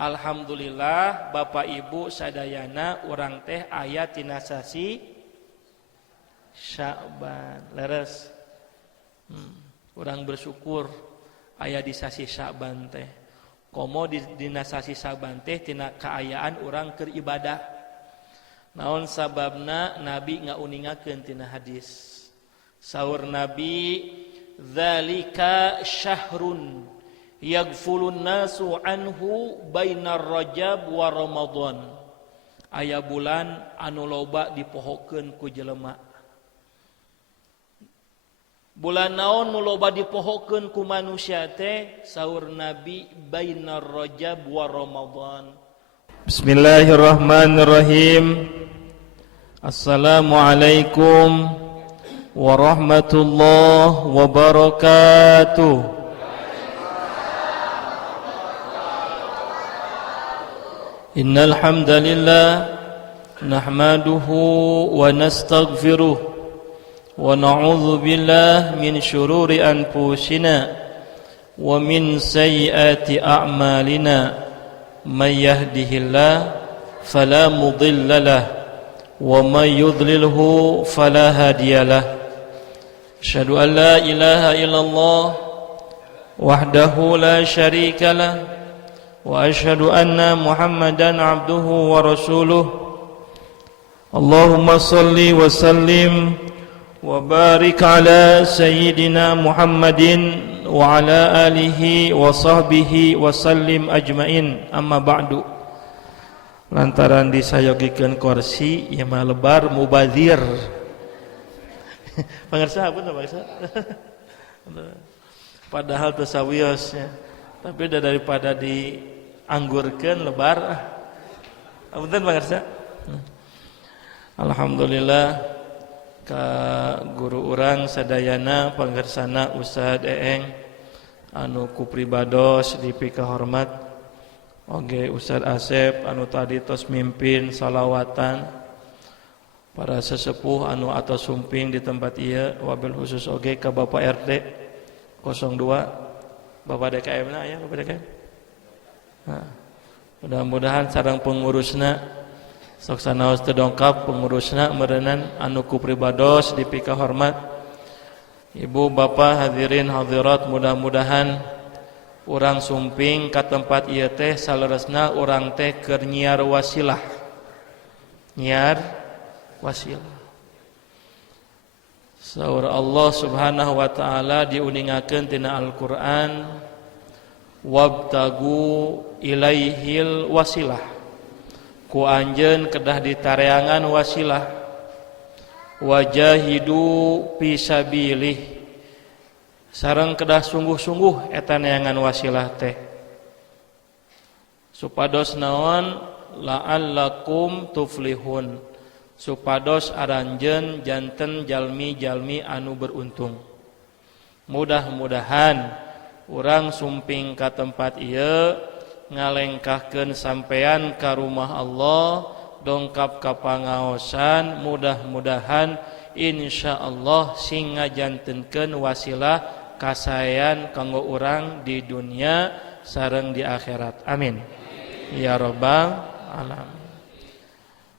Alhamdulillah Bapak Ibu sadayana urang teh aya tina sasi Sya'ban. Leres. Urang bersyukur aya di sasi Sya'ban teh. Komo dina sasi Sya'ban teh tina kaayaan urang keur ibadah. Naon sababna Nabi ngauningakeun tina hadis. Saur Nabi, "Dzalika syahrun yaghfulun nasu anhu bainar Rajab wa Ramadan." Aya bulan anu loba dipohokeun ku jelema. Bulan naon nu loba dipohokeun ku manusia teh? Saur Nabi, bainar Rajab wa Ramadan. Bismillahirrahmanirrahim. Assalamualaikum warahmatullahi wabarakatuh. Innal hamdalillah nahmaduhu wa nastaghfiruh wa na'udzu billahi min syururi anfusina wa min sayyiati a'malina may yahdihillahu fala mudhillalah wa may yudlilhu fala hadiyalah. Asyhadu an la ilaha illallah wahdahu la syarikalah wa asyhadu anna Muhammadan abduhu wa rasuluh. Allahumma salli wa sallim wa barik ala sayyidina Muhammadin wa ala alihi wa sahbihi wa sallim ajmain. Amma ba'du. Lantaran disayogikeun kursi ieu mah lebar mubadzir. Pangarsa apa tuh Pak? Padahal teu sawiosnya. Tapi udah daripada dianggurkeun lebar. Punten pangarsa. Alhamdulillah ka guru urang sadayana pangersana Ustaz Eeng anu ku pribados dipika hormat oge Ustaz Asep anu tadi tos mimpin salawatan para sesepuh anu atos sumping di tempat ieu wabil khusus oge ka Bapak RT 02 Bapak DKM na aya Bapak DKM. Nah, mudah-mudahan sareng pengurusna sok sanaos teu dongkap pengurusna meureunnan anu ku pribados dipika hormat. Ibu bapak hadirin hadirat, mudah-mudahan urang sumping ka tempat ieu teh saleresna urang teh keur nyiar wasilah. Nyiar wasilah. Saur Allah Subhanahu wa taala diuningakeun tina Al-Qur'an, wabtagu ilaihil wasilah. Ku anjeun kedah ditareangan wasilah. Wajahidu fi sabilih. Sareng kedah sungguh-sungguh eta neangan wasilah teh. Supados naon? La'allakum tuflihun. Supados aranjeun janten jalmi-jalmi anu beruntung. Mudah-mudahan urang sumping ka tempat ieu ngalengkahkeun sampean ka rumah Allah, dongkap ka pangaosan, mudah-mudahan insyaallah sing ngajantenkeun wasilah kasayan kanggo urang di dunia sareng di akhirat. Amin. Ya rabbal alamin.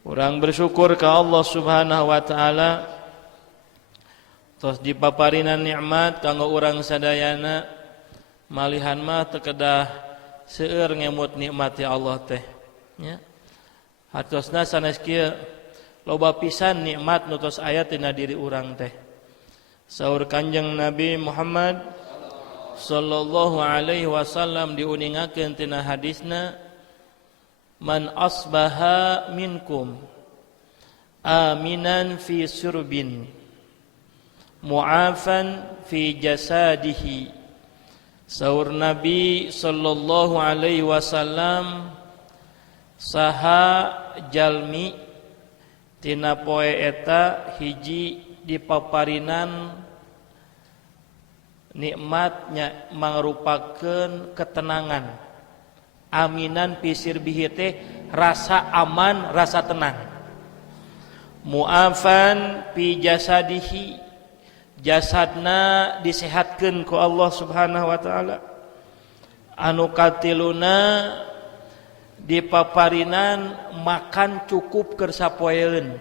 Urang bersyukur ka Allah Subhanahu wa taala tos dipaparinan nikmat kanggo urang sadayana, malihan mah teu kedah seueur ngemut nikmat ya Allah teh nya. Hartosna sanes kieu loba pisan nikmat nu tos aya tina diri urang teh. Saur Kanjeng Nabi Muhammad sallallahu alaihi wasallam diuningakeun tina hadisna, man asbaha minkum aminan fi surbin mu'afan fi jasadihi. Saur Nabi sallallahu alaihi wasallam, saha jalmi tina poe eta hiji dipaparinan nikmatnya mangrupakeun ketenangan. Aminan pisir bihi teh rasa aman, rasa tenang. Mu'afan fi jasadihi, jasadna disehatkeun ku Allah Subhanahu wa taala. Anu katiluna di paparinan makan cukup keur sapoeeun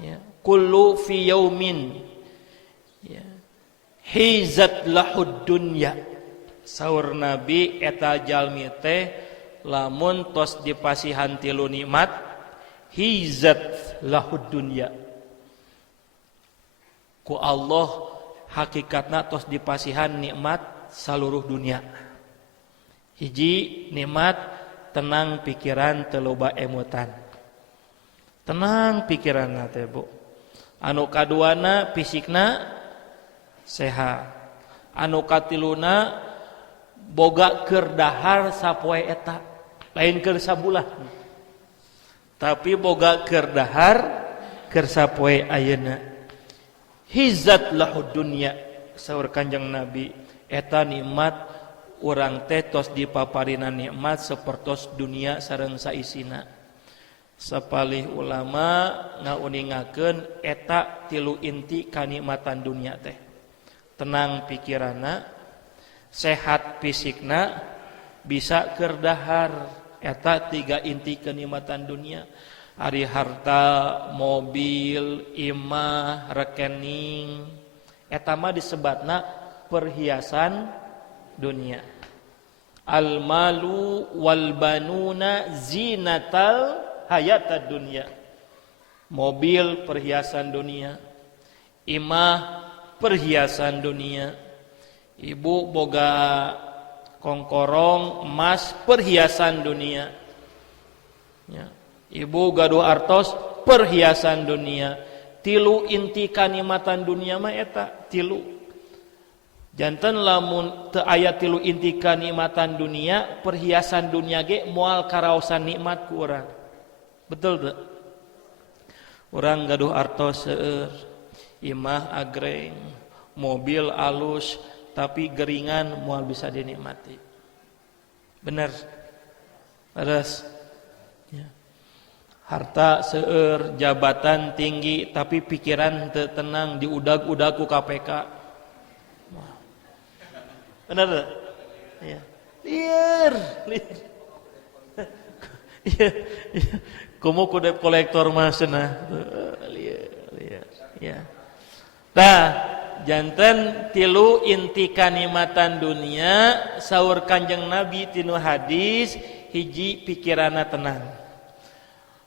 ya kullu fi yaumin ya hizat lahud dunya saur Nabi eta jalmi teh lamun tos dipasihan tilu nikmat hizat lahud dunya ku Allah hakikatna tos dipasihan nikmat seluruh dunia. Hiji nikmat tenang pikiran teu loba emutan. Tenang pikiranna teh Bu. Anu kaduana fisikna sehat. Anu katiluna boga keur dahar sapoe eta. Lain keur sabulah. Tapi boga keur dahar keur sapoe ayeuna. Hizat lahud dunya saur Kanjeng Nabi eta nikmat urang teh tos dipaparinan nikmat sapertos dunia sareng saisina. Sapalih ulama ngauningakeun eta tilu inti kanikmatan dunia teh. Tenang pikiranna, sehat fisikna, bisa keur dahar. Eta tiga inti kenikmatan dunia. Ari harta, mobil, imah, rekening, eta mah disebatna perhiasan dunia. Al malu wal banuna zinatal hayatad dunya. Mobil perhiasan dunia, imah perhiasan dunia. Ibu boga kongkorong emas perhiasan dunia. Ya. Ibu gaduh artos perhiasan dunia. Tilu inti kanikmatan dunia mah eta tilu. Janten lamun teu aya tilu inti kanikmatan dunia, perhiasan dunia ge moal karaosan nikmat ku urang. Betul teu? Urang gaduh artos seueur, imah agreng, mobil alus, tapi geringan moal bisa dinikmati. Bener. Beres. Ya. Harta seueur, jabatan tinggi, tapi pikiran teu tenang, diudag-udag ku KPK. Bener tuh? Ya. Liar. Iya. Kumu kudu kolektor mah cenah. Liar. Ya. Tah, janten tilu inti kanikmatan dunia saur Kanjeng Nabi tinu hadis hiji pikiranna tenang.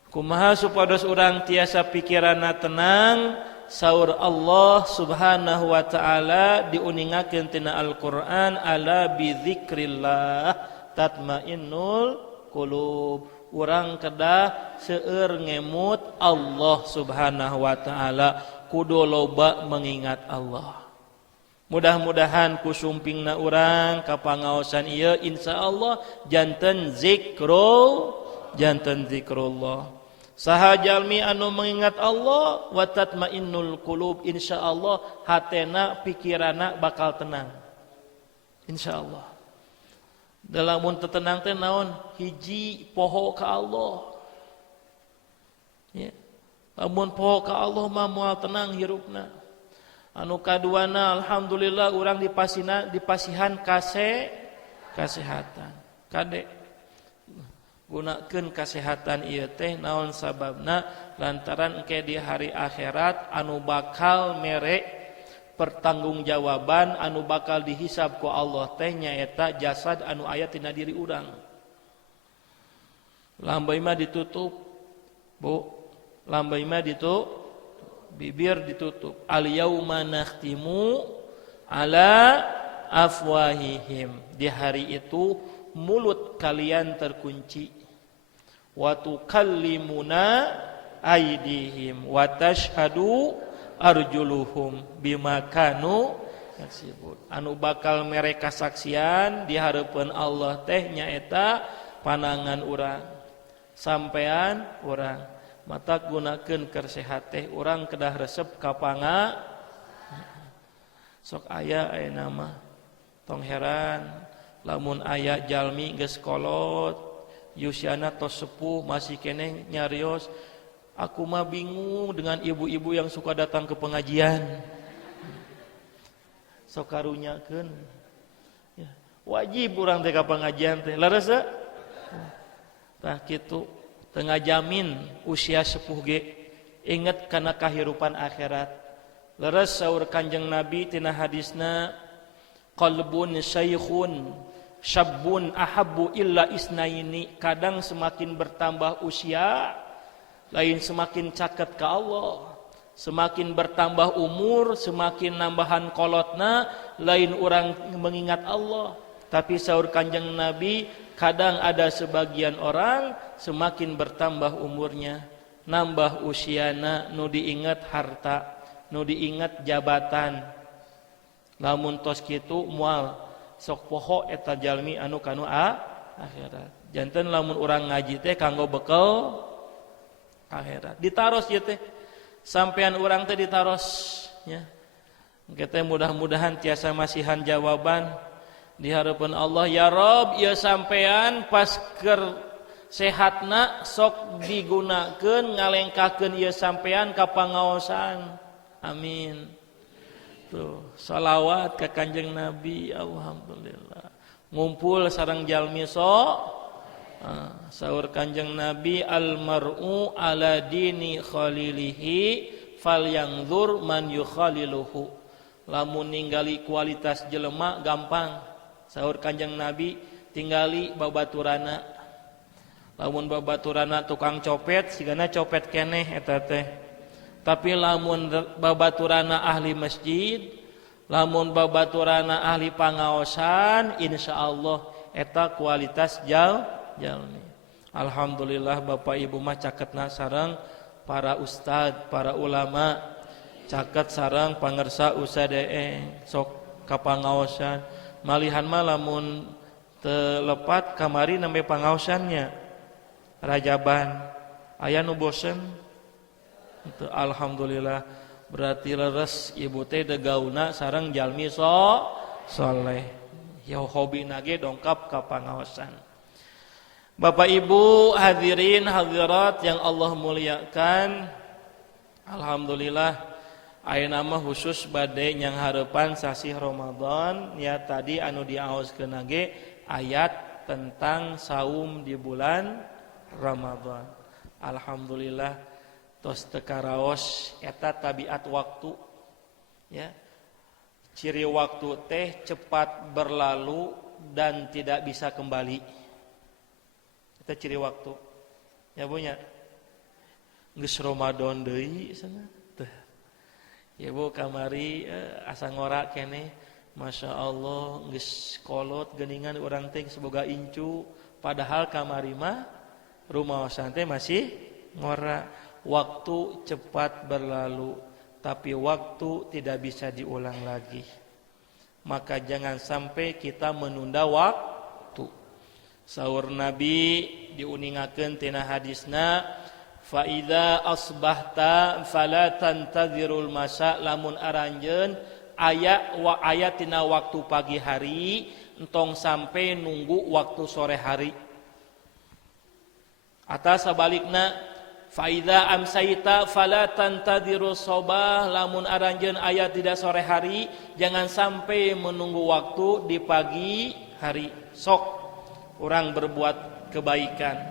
Kumaha supados urang tiasa pikiranna tenang saur Allah Subhanahu wa taala diuningakeun tina Al-Qur'an ala bidzikrillah tatmainnul qulub. Urang kedah seueur ngemut Allah Subhanahu wa taala kudu loba mengingat Allah. Mudah-mudahan ku sumpingna urang ka pangaosan ieu insyaallah janten zikrullah. Saha jalmi anu mengingat Allah wa tatmainnul qulub insyaallah hatena pikirana bakal tenang. Insyaallah. Dalamun teu tenang teh naon? Hiji poho ka Allah. Ya. Lamun poho ka Allah mah moal tenang hirupna. Anu kaduana alhamdulillah urang dipasihan kasehatan. Kade gunakeun kasehatan ieu teh naon sababna lantaran engke di hari akhirat anu bakal mere pertanggungjawaban anu bakal dihisab ku Allah teh nyaeta jasad anu aya tina diri urang. Lambay mah ditutup. Bu, lambay mah ditutup. Bibir ditutup. Al yauma nakhtimu ala afwahihim. Di hari itu mulut kalian terkunci. Wa tukallimuna aydihim wa tashhadu arjuluhum bima kanu yaksibun. Anu bakal mere kasaksian di hareupeun Allah teh nyaeta panangan urang, sampean urang. Mata gunakeun keur sehat teh urang kedah resep ka panga. Sok aya nama tong heran lamun aya jalmi geus kolot yusiana tos sepuh masih keneh nyarios. Aku mah bingung dengan ibu-ibu yang suka datang ke pengajian. Sok karunyakeun. Ya, wajib urang teh ka pengajian teh. Larasa? tah kitu tengah jamin usia sepuh ge inget kana kahirupan akhirat. Leres saur Kanjeng Nabi tina hadisna qalbun syaikhun syabbun ahabbu illa isnaini, kadang semakin bertambah usia lain semakin caket ka Allah, semakin bertambah umur semakin nambahan kolotna lain orang mengingat Allah. Tapi saur Kanjeng Nabi kadang ada sebagian orang semakin bertambah umurnya nambah usiana nu diingat harta, nu diingat jabatan. Lamun tos kitu moal sok poho eta jalmi anu kanu akhirat. Janten lamun urang ngaji teh kanggo bekal akhirat. Ditaros ieu teh. Sampean urang teh ditaros nya. Kita mudah-mudahan tiasa masihan jawaban di harapan Allah. Ya Rob, ya sampean pas keur sehatna sok digunakeun ngalengkakeun ieu sampean ka pangaosan. Amin. Tuh, salawat ka Kanjeng Nabi. Alhamdulillah. Ngumpul sareng jalmi saur Kanjeng Nabi almar'u ala dini khalilihi falyanzur man yukhaliluhu. Lamun ningali kualitas jelema gampang. Saur Kanjeng Nabi tinggali babaturana. Lamun babaturana tukang copet sigana copet keneh eta teh. Tapi lamun babaturana ahli masjid, lamun babaturana ahli pangaosan, insyaallah eta kualitas jalmi. Alhamdulillah Bapak Ibu mah caketna sareng para ustad, para ulama, caket sareng pangersa usadeeng sok kapangaosan. Malihan mah lamun teu lepat kamari nembe pangaosannya. Rajaban aya nu bosen. Alhamdulillah berarti leres ibu teh degauna sareng jalmi soleh. Ya hobina ge dongkap ka pangaosan. Bapak Ibu hadirin hadirat yang Allah muliakan, alhamdulillah ayeuna mah khusus bade nyang hareupan sasi Ramadan ya tadi anu diaoskeun ge ayat tentang saum di bulan Ramadan. Alhamdulillah tos teu karaos eta tabiat waktu ya. Ciri waktu teh cepat berlalu dan tidak bisa kembali. Eta ciri waktu. Ya punya. Geus Ramadan deui sana. Teh. Ya Bu kamari asa ngora keneh. Masya Allah geus kolot geuningan urang teh seboga incu padahal kamari mah rumaosan teh masih ngora. Waktu cepat berlalu, tapi waktu tidak bisa diulang lagi. Maka jangan sampai kita menunda waktu. Saur Nabi diuningakeun tina hadisna, fa idza asbahta fala tantazirul masa, lamun aranjeun aya tina waktu pagi hari entong sampai nunggu waktu sore hari. Atas sabalikna faida amsaita fala tantadiru sobah, lamun aranjeun aya tidak sore hari jangan sampai menunggu waktu di pagi hari. Sok urang berbuat kebaikan,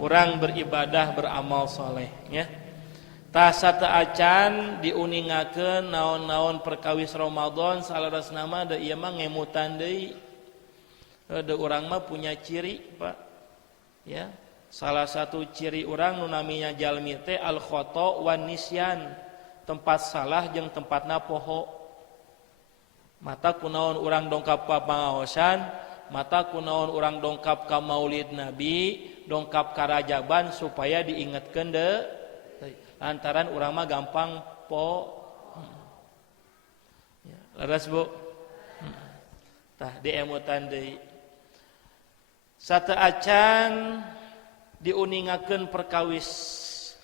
urang beribadah beramal soleh ya. Tah sateuacan diuningakeun naon-naon perkawis Ramadan salaresna mah da ieu mah ngemutan deui. Da urang mah punya ciri Pak ya. Salah satu ciri orang nu namina jalmi teh al khata wan nisyan, tempat salah jeung tempatna poho. Mata kunaon urang dongkap ka pangaosan, mata kunaon urang dongkap ka Maulid Nabi, dongkap ka Rajaban supaya diingetkeun deui. Lantaran urang mah gampang Ya, leres Bu. Tah diemutan deui. Sateuacan diuningakeun perkawis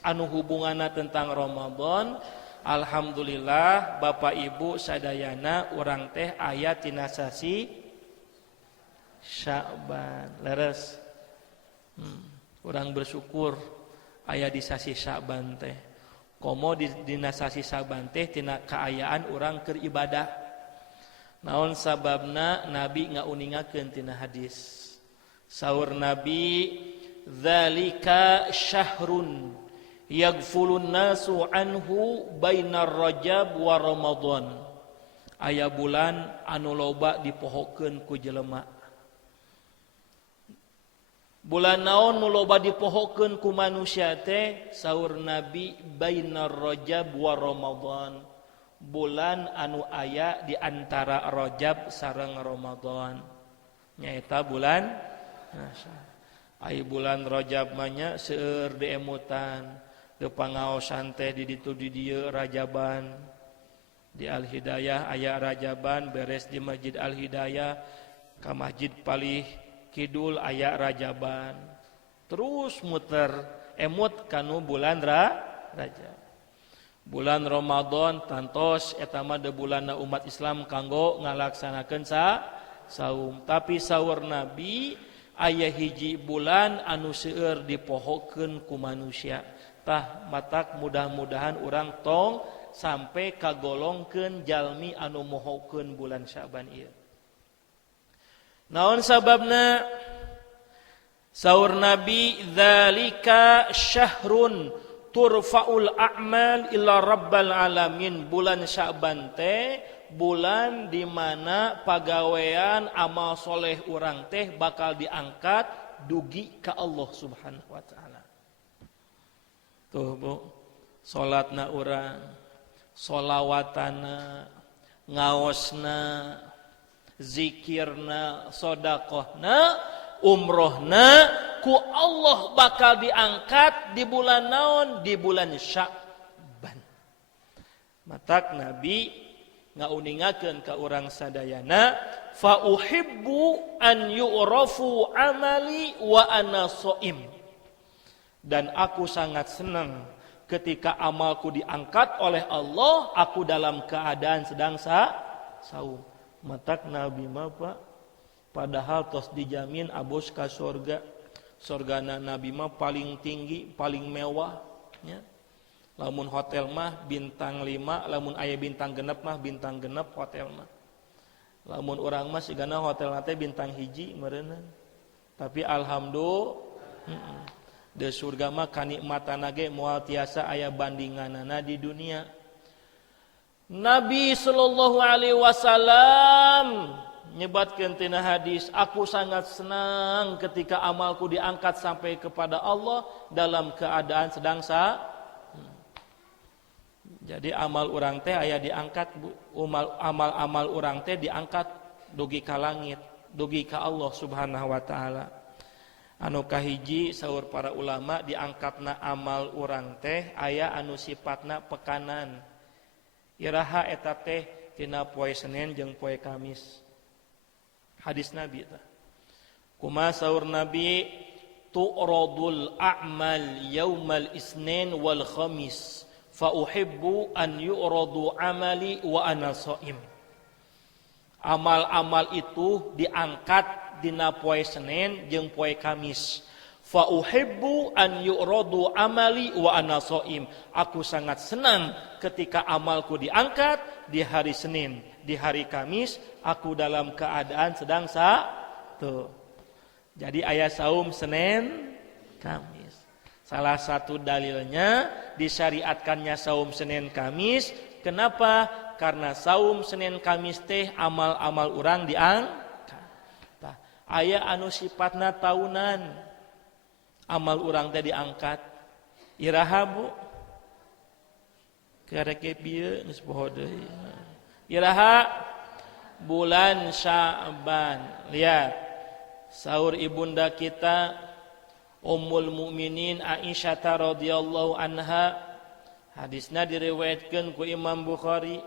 anu hubunganna tentang Ramadan. Alhamdulillah Bapak Ibu sadayana urang teh aya tina sasi Sya'ban. Leres. Urang bersyukur aya di sasi Sya'ban teh. Komo dina sasi Sya'ban teh tina kaayaan urang keur ibadah. Naon sababna Nabi ngauningakeun tina hadis. Saur Nabi dzalika syahrun yaghfulun nasu anhu bainar rajab wa ramadan. Aya bulan anu loba dipohokeun ku jelema. Bulan naon nu loba dipohokeun ku manusia teh? Saur Nabi bainar rajab wa ramadan. Bulan anu aya di antara Rajab sareng Ramadan. Nyaeta bulan ai bulan Rajab mah nya seueur diemutan, teu pangaosan teh di ditu di dieu Rajaban. Di Al Hidayah aya Rajaban, beres di Masjid Al Hidayah ka Masjid Palih Kidul aya Rajaban. Terus muter emut kanu bulan Rajab. Bulan Ramadan tantos eta mah de bulanna umat Islam kanggo ngalaksanakeun saum. Tapi saur Nabi aya hiji bulan anu seueur dipohokeun ku manusia. Tah matak mudah-mudahan urang tong sampai kagolongkeun jalmi anu mohokeun bulan Syaban ieu. Naon sababna? Saur Nabi dzalika syahrun turfa'ul a'mal ila rabbal alamin. Bulan Syaban teh bulan di mana pagawean amal soleh urang teh bakal diangkat dugi ka Allah Subhanahu wa taala. Tuh Bu, salatna urang, sholawatana, ngaosna, zikirna, sedekahna, umrohna ku Allah bakal diangkat di bulan naon? Di bulan Sya'ban. Matak Nabi ngauningakeun ka urang sadayana, fa uhibbu an yu'rafu amali wa ana shaim. Dan aku sangat senang ketika amalku diangkat oleh Allah, aku dalam keadaan sedang saum. Matak Nabi mah Pak, padahal tos dijamin abos ka surga. Surgana Nabi mah paling tinggi, paling mewah nya. Lamun hotel mah bintang 5, lamun aya bintang genep mah bintang genep hotel mah. Lamun urang mah sigana hotel teh bintang 1 meureunna. Tapi alhamdulillah de surga mah kanikmatana ge moal tiasa aya bandinganana di dunia. Nabi sallallahu alaihi wasallam nyebatkeun tina hadis, aku sangat senang ketika amalku diangkat sampai kepada Allah dalam keadaan sedang Jadi amal urang teh aya diangkat Bu. Amal-amal urang teh diangkat dugi ka langit, dugi ka Allah Subhanahu wa taala. Anu kahiji saur para ulama diangkatna amal urang teh aya anu sifatna pekanan. Iraha eta teh tina poe Senin jeung poe Kamis. Hadis Nabi tah. Kumaha saur Nabi, tu'radul a'mal yaumal isnin wal khamis fa uhibbu an yu'radu amali wa ana shaim. Amal-amal itu diangkat dina poe Senin jeung poe Kamis. Fa uhibbu an yu'radu amali wa ana shaim. Aku sangat senang ketika amalku diangkat di hari Senin, di hari Kamis aku dalam keadaan sedang tuh. Jadi aya saum Senin, Kamis. Salah satu dalilnya disyariatkannya saum Senin Kamis. Kenapa? Karena saum Senin Kamis teh amal-amal urang diangkat. Aya anu sifatna tahunan, amal urang teh diangkat. Iraha Bu, karek pieu geus poho deui. Iraha bulan Sya'ban. Lihat, saur ibunda kita Ummul Mukminin Aisyah radhiyallahu anha, hadisna diriwayatkeun ku Imam Bukhari,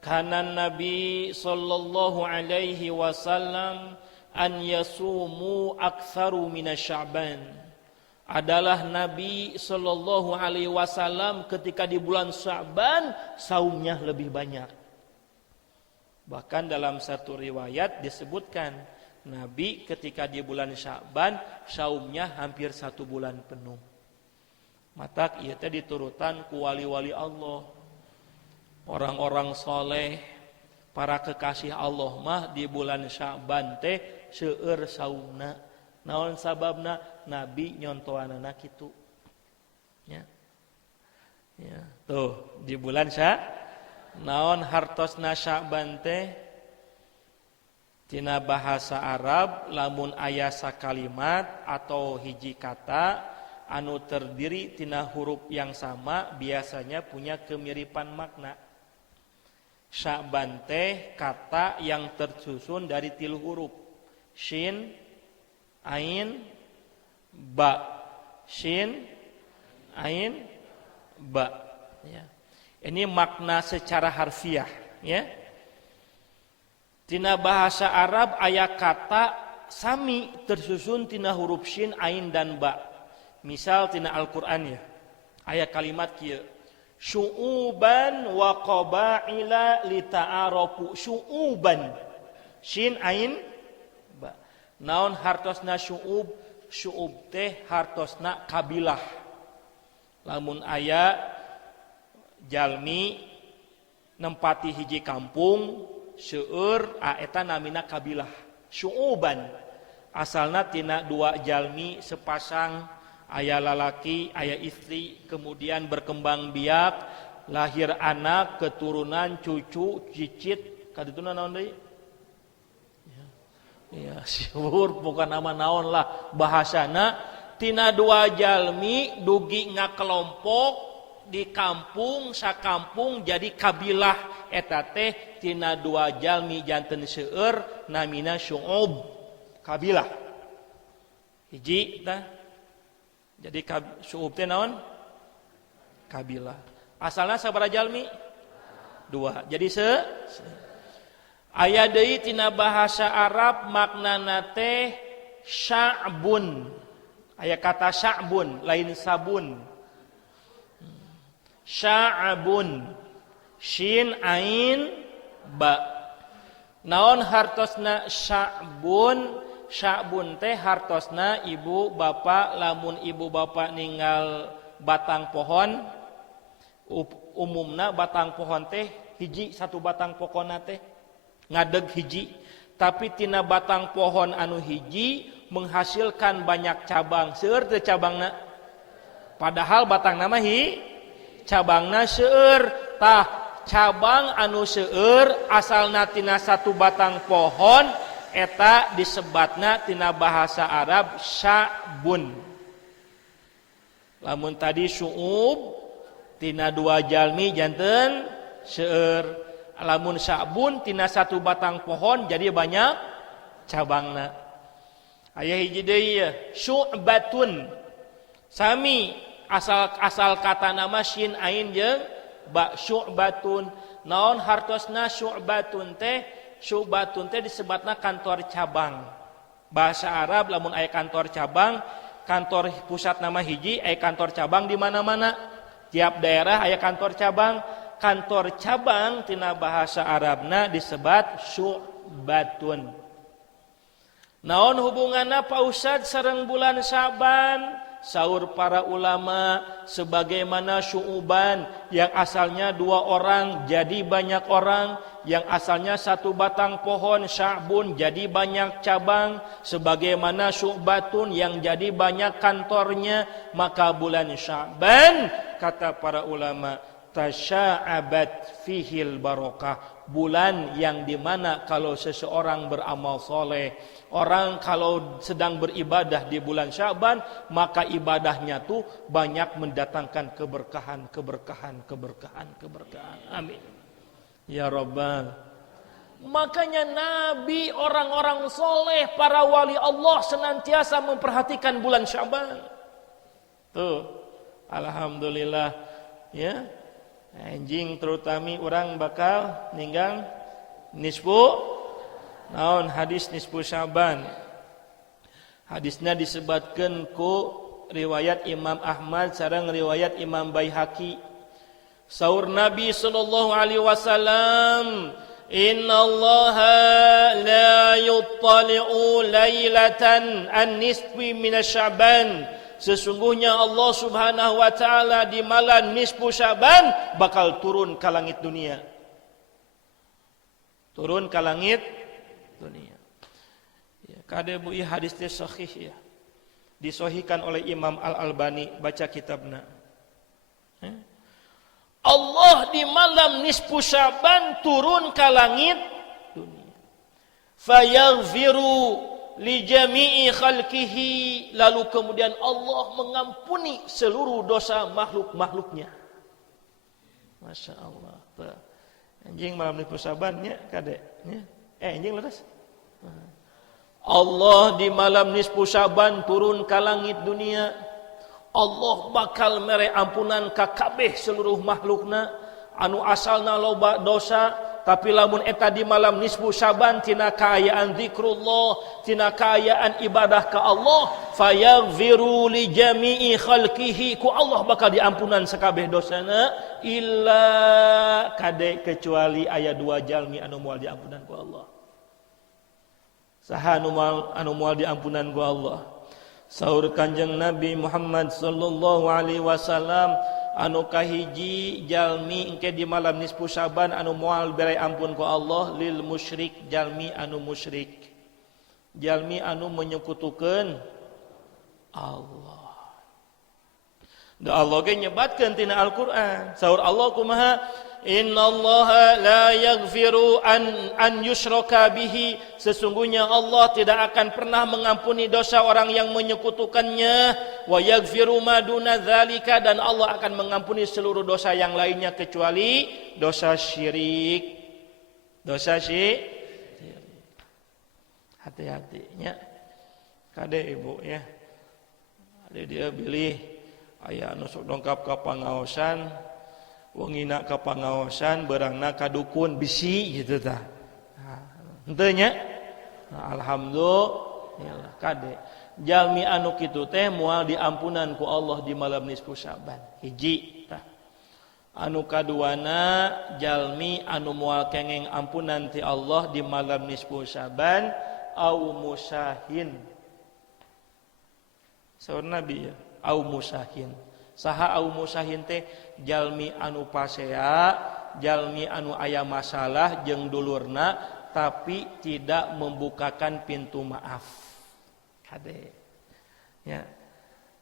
kana Nabi sallallahu alaihi wasallam an yasumu aktsaru minasy-Sya'ban. Adalah Nabi sallallahu alaihi wasallam ketika di bulan Sya'ban saumnya lebih banyak. Bahkan dalam satu riwayat disebutkan Nabi ketika di bulan Sya'ban saumnya hampir 1 bulan penuh. Matak ieu teh diturutan ku wali-wali Allah. Orang-orang soleh, para kekasih Allah mah di bulan Sya'ban teh seueur saumna. Naon sababna? Nabi nyontoanana kitu. Ya. Ya, tuh di bulan naon hartosna Sya'ban teh tina bahasa Arab lamun aya sakalimat atau hiji kata anu terdiri tina huruf yang sama biasanya punya kemiripan makna. Sya'ban teh kata yang tersusun dari 3 huruf. Shin, ain, ba. Shin, ain, ba. Ya. Ini makna secara harfiah, ya. Tina bahasa Arab aya kata sami tersusun tina huruf shin, ain dan ba. Misal tina Al-Qur'an ya. Aya kalimat kieu. Syu'uban wa qabaila lita'arafu. Syu'uban. Shin, ain, ba. Naon hartosna syu'ub? Syu'ub teh hartosna kabilah. Lamun aya jalmi nempati hiji kampung seueur eta namina kabilah. Syu'uban asalna tina 2 jalmi sepasang, aya lalaki aya istri, kemudian berkembang biak, lahir anak, keturunan, cucu, cicit, kadituna naon deui? Ya, syuhur bukan nama naon lah bahasana. Tina 2 jalmi dugi ngakelompok di kampung sakampung jadi kabilah eta teh tina 2 jalmi janten seueur namina syu'ub kabilah hiji tah jadi syu'ub teh naon kabilah asalna sabaraha jalmi 2 jadi aya deui tina bahasa Arab maknana teh sya'bun. Aya kata sya'bun lain sabun. Sya'bun shin ain ba. Naon hartosna sya'bun? Sya'bun teh hartosna ibu bapak lamun ibu bapak ninggal batang pohon umumna batang pohon teh hiji satu batang pokona teh ngadeg hiji tapi tina batang pohon anu hiji menghasilkan banyak cabang. Seueur teu cabangna? Padahal batang nama cabangna seueur. Tah cabang anu seueur asalna tina satu batang pohon eta disebatna tina bahasa Arab sya'bun. Lamun tadi syu'ub tina 2 jalmi janten seueur. Lamun sya'bun tina satu batang pohon jadi banyak cabangna. Aya hiji deui syu'batun. Sami asal kata nama shin ain jeung ba syu'batun. Naon hartosna syu'batun teh? Syu'batun teh disebatna kantor cabang. Bahasa Arab lamun aya kantor cabang, kantor pusat nama hiji, aya kantor cabang di mana-mana. Tiap daerah aya kantor cabang. Kantor cabang tina bahasa Arabna disebat syu'batun. Naon hubunganna Pak Ustad sareng bulan Sya'ban? Saur para ulama sebagaimana syu'uban yang asalnya 2 orang jadi banyak orang, yang asalnya satu batang pohon sya'bun jadi banyak cabang, sebagaimana syu'batun yang jadi banyak kantornya, maka bulan Sya'ban kata para ulama tasya'abat fihil barokah, bulan yang dimana kalau seseorang beramal soleh, orang kalau sedang beribadah di bulan Sya'ban, maka ibadahnya tuh banyak mendatangkan keberkahan. Amin. Ya Rabbal. Makanya Nabi, orang-orang soleh, para wali Allah senantiasa memperhatikan bulan Sya'ban. Tuh, alhamdulillah, ya. Anjing terutama orang bakal ninggang nisfu naon hadis nisfu Sya'ban. Hadisnya disebutkan ku riwayat Imam Ahmad sareng riwayat Imam Baihaqi. Saur Nabi sallallahu alaihi wasallam, innallaha la yuttali'u lailatan an-nisfi min Sya'ban. Sesungguhnya Allah Subhanahu wa taala di malam nisfu Sya'ban bakal turun ke langit dunia. Turun ke langit dunia. Ya, kade bu hadis teh sahih ya. Disohikan oleh Imam Al-Albani, baca kitabna. Allah di malam nisfu Syaban turun ke langit dunia. Fayaghfiru li jami'i khalqihi, lalu kemudian Allah mengampuni seluruh dosa makhluk-makhluknya. Masya Allah. Anjing malam nisfu Syaban nya kadek nya. Anjing leres. Allah di malam nisfu Syaban turun ke langit dunia. Allah bakal mere ampunan ka kabeh seluruh makhlukna anu asalna loba dosa, tapi lamun eta di malam nisfu Syaban tina kaayaan zikrullah, tina kaayaan ibadah ka Allah, fayaghfiru li jami'i khalqihi, ku Allah bakal diampunan sakabeh dosana illa kade kecuali aya 2 jalmi anu moal diampunan ku Allah. Saha anu moal diampunan ku Allah? Saur Kanjeng Nabi Muhammad sallallahu alaihi wasallam, anu kahiji jalmi engke di malam nisfu Syaban anu moal bere ampun ku Allah lil musyrik, jalmi anu musyrik, jalmi anu menyekutukeun Allah. Da Allah ge nyebatkeun tina Al-Qur'an. Saur Allah kumaha? Innallaha la yaghfiru an yushraka bihi, sesungguhnya Allah tidak akan pernah mengampuni dosa orang yang menyekutukannya, wa yaghfiru ma duna dzalika, dan Allah akan mengampuni seluruh dosa yang lainnya kecuali dosa syirik. Dosa syirik. Hati-hatinya kade ibu ya. Ada dia pilih aya anu sok dongkap ka pangaosan, wongina ka pangaosan, beurangna ka dukun bisi gitu tah. Henteu nya. Alhamdulillah kade. Jalmi anu kitu teh moal diampunan ku Allah di malam nisfu Syaban. Hiji tah. Anu kaduana jalmi anu moal kenging ampunan ti Allah di malam nisfu Syaban au musahin. Saur Nabi ya, au musahin. Saha au musahin teh? Jalmi anu pasea, jalmi anu aya masalah jeung dulurna tapi tidak membukakan pintu maaf. Kade. Ya.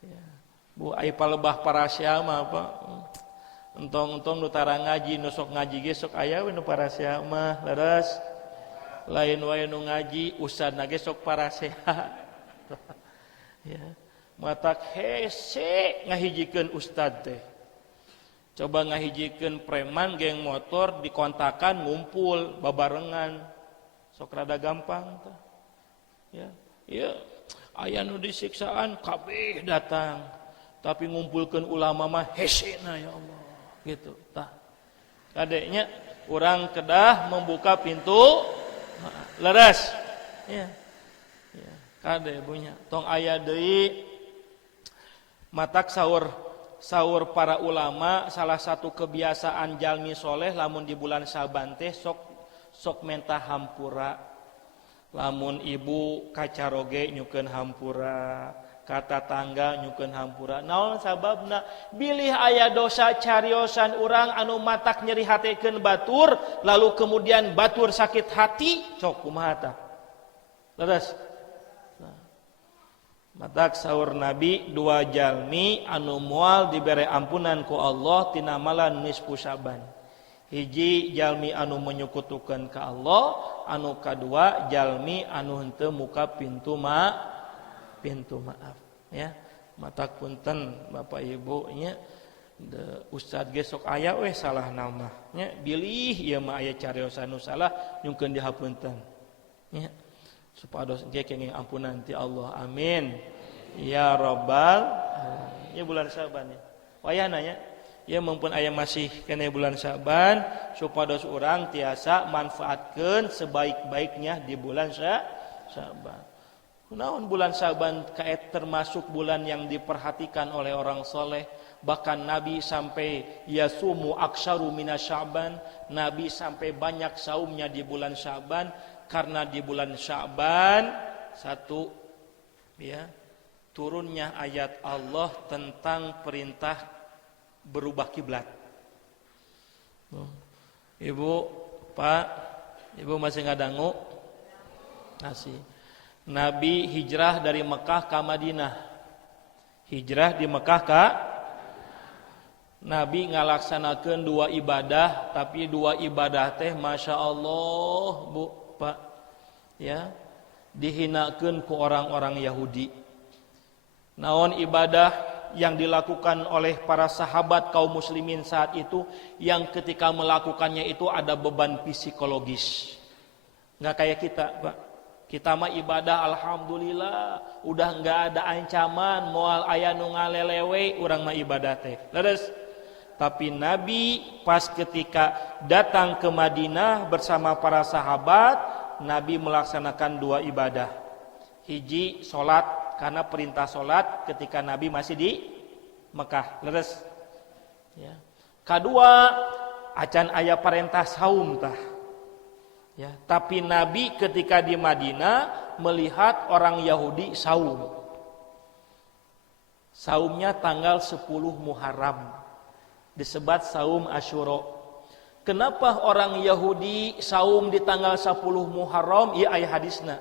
Ya. Bu ai palebah parasia mah apa? Entong-entong nu tara ngaji, nu sok ngaji ge sok aya we nu parasia mah leres. Lain wae nu ngaji ustadna ge sok parasia. Ya. Matak hese ngahijikeun ustad teh. Coba ngahijikeun preman geng motor dikontakan ngumpul babarengan. Sok rada gampang teh. Ya. Ya. Aya nu disiksaan kabeh datang. Tapi ngumpulkeun ulama mah hesena ya Allah. Gitu tah. Kadeknya urang kedah membuka pintu leres. Ya. Ya. Kade punya tong aya deui matak sahur para ulama, salah satu kebiasaan jalmi soleh lamun di bulan Syaban teh sok mentah hampura. Lamun ibu kacaroge nyukeun hampura, kata tangga nyukeun hampura. Naon sababna? Bilih aya dosa cariosan urang anu matak nyeri hatekeun batur, lalu kemudian batur sakit hati, cok kumaha tah? Leres. Matak sahur Nabi 2 jalmi anu moal dibere ampunan ku Allah tina malam nisfu Syaban. Hiji jalmi anu menyekutukeun ka Allah, anu kadua jalmi anu henteu muka pintu maaf ya. Matak punten Bapak Ibu nya ustad ge sok aya we salah nama nya, bilih ieu mah aya cariosan nu salah nyungkeun dihapunten nya. Supados ge kenging ampunan ti Allah. Amin. Ya Rabbal alamin. Ya bulan Syaban ya. Wayahna nya. Ya mumpun aya masih kene bulan Syaban, supados urang tiasa manfaatkeun sebaik-baiknya di bulan Syaban. Kunaon bulan Syaban kaet termasuk bulan yang diperhatikan oleh orang soleh. Bahkan Nabi sampai yasumu aksaru minasyaban, Nabi sampai banyak saumnya di bulan Syaban. Karena di bulan Syaban satu ya turunnya ayat Allah tentang perintah berubah kiblat. Ibu, Pak, Ibu masih ngadangu? Masih. Nabi hijrah dari Mekah ke Madinah. Hijrah di Mekah ka Nabi ngalaksanakeun 2 ibadah, tapi 2 ibadah teh Masya Allah Bu Pak ya, dihinakeun ku orang-orang Yahudi. Naon ibadah yang dilakukan oleh para sahabat kaum muslimin saat itu, yang ketika melakukannya itu ada beban psikologis. Nggak kayak kita Pak. Kita mah ibadah alhamdulillah, udah nggak ada ancaman moal aya nu ngalelewe, urang mah ibadah teh. Leres. Tapi Nabi pas ketika datang ke Madinah bersama para sahabat, Nabi melaksanakan 2 ibadah. Hiji salat, karena perintah salat ketika Nabi masih di Mekah. Leres. Ya. Kedua, acan aya perintah saum tah. Ya, tapi Nabi ketika di Madinah melihat orang Yahudi saum. Saumnya tanggal 10 Muharram. Disebut saum Asyura. Kenapa orang Yahudi saum di tanggal 10 Muharram? Ieu aya hadisna.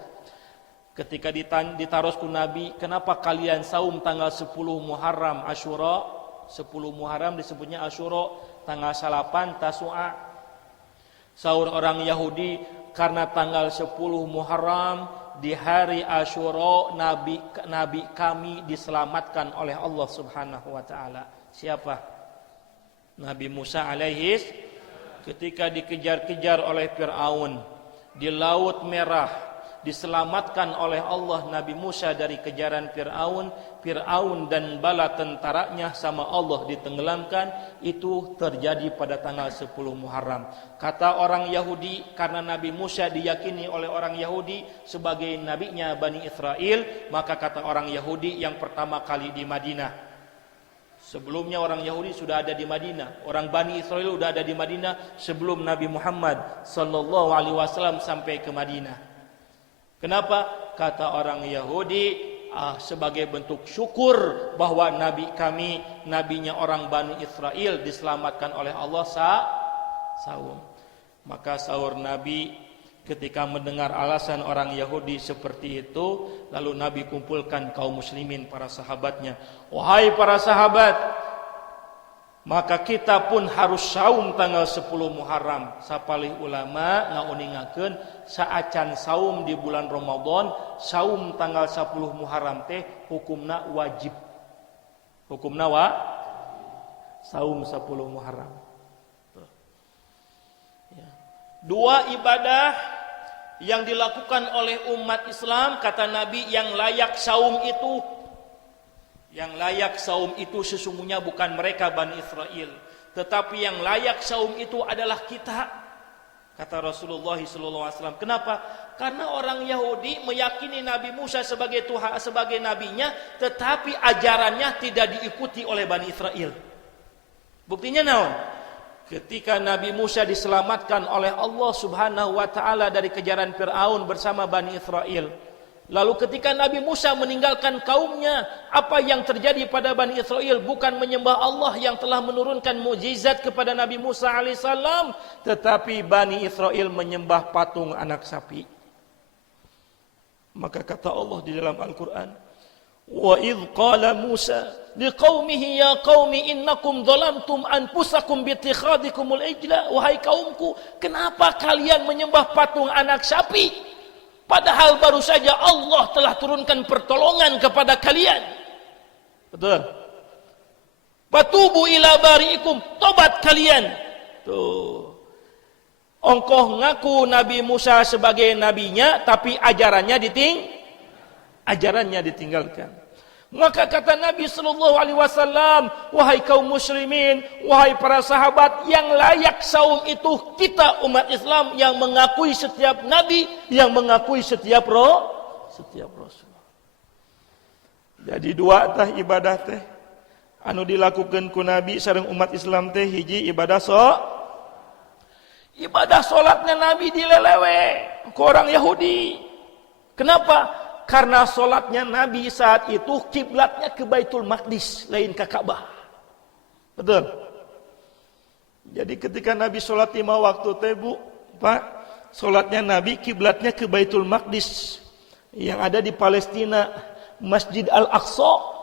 Ketika ditaros ku Nabi, kenapa kalian saum tanggal 10 Muharram Asyura? 10 Muharram disebutnya Asyura, tanggal 8 Tasu'a. Saur orang Yahudi, karena tanggal 10 Muharram di hari Asyura Nabi kami diselamatkan oleh Allah Subhanahu wa taala. Siapa? Nabi Musa alaihis ketika dikejar-kejar oleh Firaun di Laut Merah, diselamatkan oleh Allah Nabi Musa dari kejaran Firaun dan bala tentaranya sama Allah ditenggelamkan. Itu terjadi pada tanggal 10 Muharram. Kata orang Yahudi, karena Nabi Musa diyakini oleh orang Yahudi sebagai nabinya Bani Israel, maka kata orang Yahudi yang pertama kali di Madinah. Sebelumnya orang Yahudi sudah ada di Madinah, orang Bani Israel sudah ada di Madinah sebelum Nabi Muhammad sallallahu alaihi wasallam sampai ke Madinah. Kenapa? Kata orang Yahudi, sebagai bentuk syukur bahwa Nabi kami, nabinya orang Bani Israel diselamatkan oleh Allah saum. Maka sahur Nabi ketika mendengar alasan orang Yahudi seperti itu, lalu Nabi kumpulkan kaum muslimin, para sahabatnya. Wahai para sahabat, maka kita pun harus saum tanggal 10 Muharram. Sapalih ulama ngauningakeun saacan saum di bulan Ramadan, saum tanggal 10 Muharram teh hukumna wajib. Hukumna saum 10 Muharram. Ya. 2 ibadah yang dilakukan oleh umat Islam, kata Nabi, yang layak saum itu, yang layak saum itu sesungguhnya bukan mereka Bani Israel, tetapi yang layak saum itu adalah kita, kata Rasulullah SAW. Kenapa? Karena orang Yahudi meyakini Nabi Musa sebagai Tuhan, sebagai nabinya, tetapi ajarannya tidak diikuti oleh Bani Israel. Buktinya naon? Ketika Nabi Musa diselamatkan oleh Allah Subhanahu wa taala dari kejaran Firaun bersama Bani Israel. Lalu ketika Nabi Musa meninggalkan kaumnya, apa yang terjadi pada Bani Israel? Bukan menyembah Allah yang telah menurunkan mukjizat kepada Nabi Musa alaihissalam, tetapi Bani Israel menyembah patung anak sapi. Maka kata Allah di dalam Al-Quran, wa idh qala Musa liqaumihi ya qaumi innakum dhalamtum anfusakum biittikhadikumul ijla. Wahai kaumku, kenapa kalian menyembah patung anak sapi? Padahal baru saja Allah telah turunkan pertolongan kepada kalian. Betul. Batubu ila bari'ikum, tobat kalian. Tuh. Ongkoh ngaku Nabi Musa sebagai nabinya, tapi ajarannya ditinggalkan. Maka kata Nabi sallallahu alaihi wasallam, wahai kaum muslimin, wahai para sahabat, yang layak saum itu kita umat Islam yang mengakui setiap nabi, yang mengakui setiap rasul. Jadi 2 tah ibadah teh anu dilakukeun ku Nabi sareng umat Islam teh, hiji ibadah ibadah salatnya Nabi dilelewe ku orang Yahudi. Kenapa? Karena solatnya Nabi saat itu kiblatnya ke Baitul Maqdis, lain ke Ka'bah. Betul. Jadi ketika Nabi solat 5 waktu teh Bu, Pak, solatnya Nabi kiblatnya ke Baitul Maqdis yang ada di Palestina, Masjid Al-Aqsa.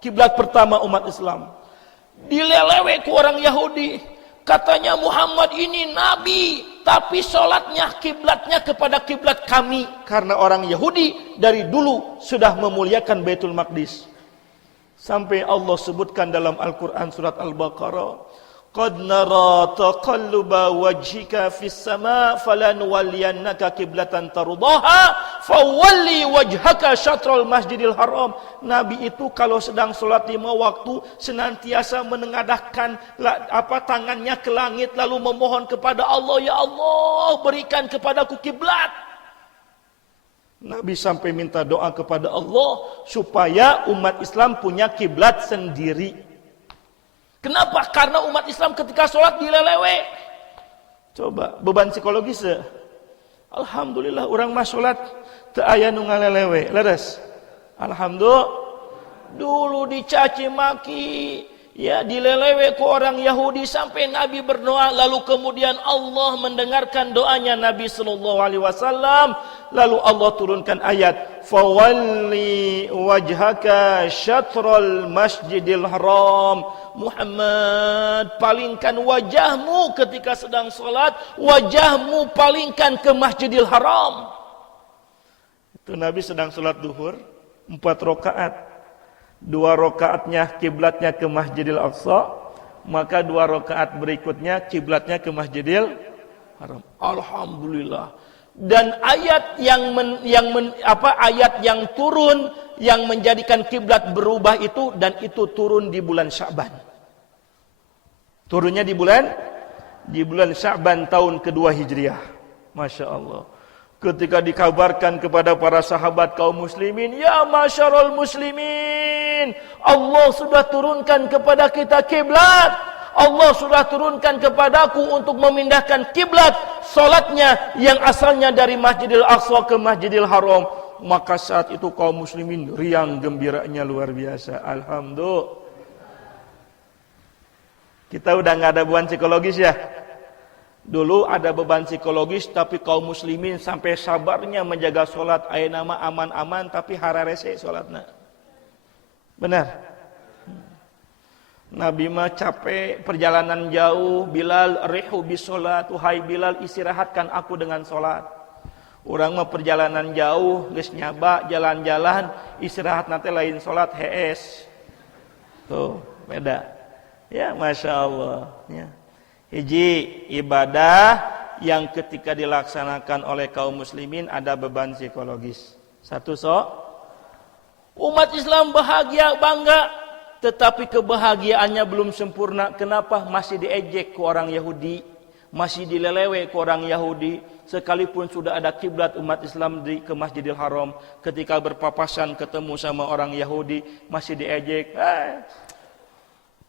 Kiblat pertama umat Islam dilelewe ku orang Yahudi. Katanya Muhammad ini nabi, tapi sholatnya kiblatnya kepada kiblat kami. Karena orang Yahudi dari dulu sudah memuliakan Baitul Maqdis. Sampai Allah sebutkan dalam Al-Quran surat Al-Baqarah, qad nara taqalluba wajhika fis sama' falanuwalliyannaka qiblatan tardaha fawalli wajhaka syatrul masjidil haram. Nabi itu kalau sedang sholat 5 waktu senantiasa menengadahkan tangannya ke langit lalu memohon kepada Allah, ya Allah berikan kepadaku kiblat. Nabi sampai minta doa kepada Allah supaya umat Islam punya kiblat sendiri. Kenapa? Karena umat Islam ketika sholat dilelewe. Coba beban psikologis ya. Alhamdulillah orang mah sholat teu aya nu ngalelewe. Leres. Alhamdulillah. Dulu dicaci maki, ya dilelewe ku orang Yahudi sampai Nabi berdoa, lalu kemudian Allah mendengarkan doanya Nabi sallallahu alaihi wasallam, lalu Allah turunkan ayat fawalli wajhaka syatrul masjidil haram. Muhammad, palingkan wajahmu ketika sedang sholat, wajahmu palingkan ke Masjidil Haram. Itu Nabi sedang sholat duhur 4 rakaat, 2 rakaatnya kiblatnya ke Masjidil Aqsa, maka 2 rakaat berikutnya kiblatnya ke Masjidil Haram. Alhamdulillah. Dan ayat ayat yang turun yang menjadikan kiblat berubah itu, dan itu turun di bulan Sya'ban. Turunnya di bulan Sya'ban tahun kedua Hijriah. Masya Allah. Ketika dikabarkan kepada para sahabat kaum muslimin, ya masyarul muslimin, Allah sudah turunkan kepada kita kiblat. Allah sudah turunkan kepadaku untuk memindahkan kiblat salatnya yang asalnya dari Masjidil Aqsa ke Masjidil Haram. Maka saat itu kaum muslimin riang gembiranya luar biasa. Alhamdulillah. Kita udah nggak ada beban psikologis ya. Dulu ada beban psikologis, tapi kaum muslimin sampai sabarnya menjaga sholat. Ayeuna mah aman-aman, tapi hararese sholatna. Benar. Nabi mah capek, perjalanan jauh. Bilal rihu bis sholat. Wahai Bilal, istirahatkan aku dengan sholat. Orang mah perjalanan jauh, geus nyaba jalan-jalan, istirahat nanti lain sholat hees. Tuh, beda. Ya, Masya Allah. Ya. Hiji ibadah yang ketika dilaksanakan oleh kaum muslimin ada beban psikologis. Satu umat Islam bahagia, bangga, tetapi kebahagiaannya belum sempurna. Kenapa? Masih diejek ke orang Yahudi, masih dilelewe ke orang Yahudi. Sekalipun sudah ada kiblat umat Islam ke Masjidil Haram, ketika berpapasan ketemu sama orang Yahudi masih diejek.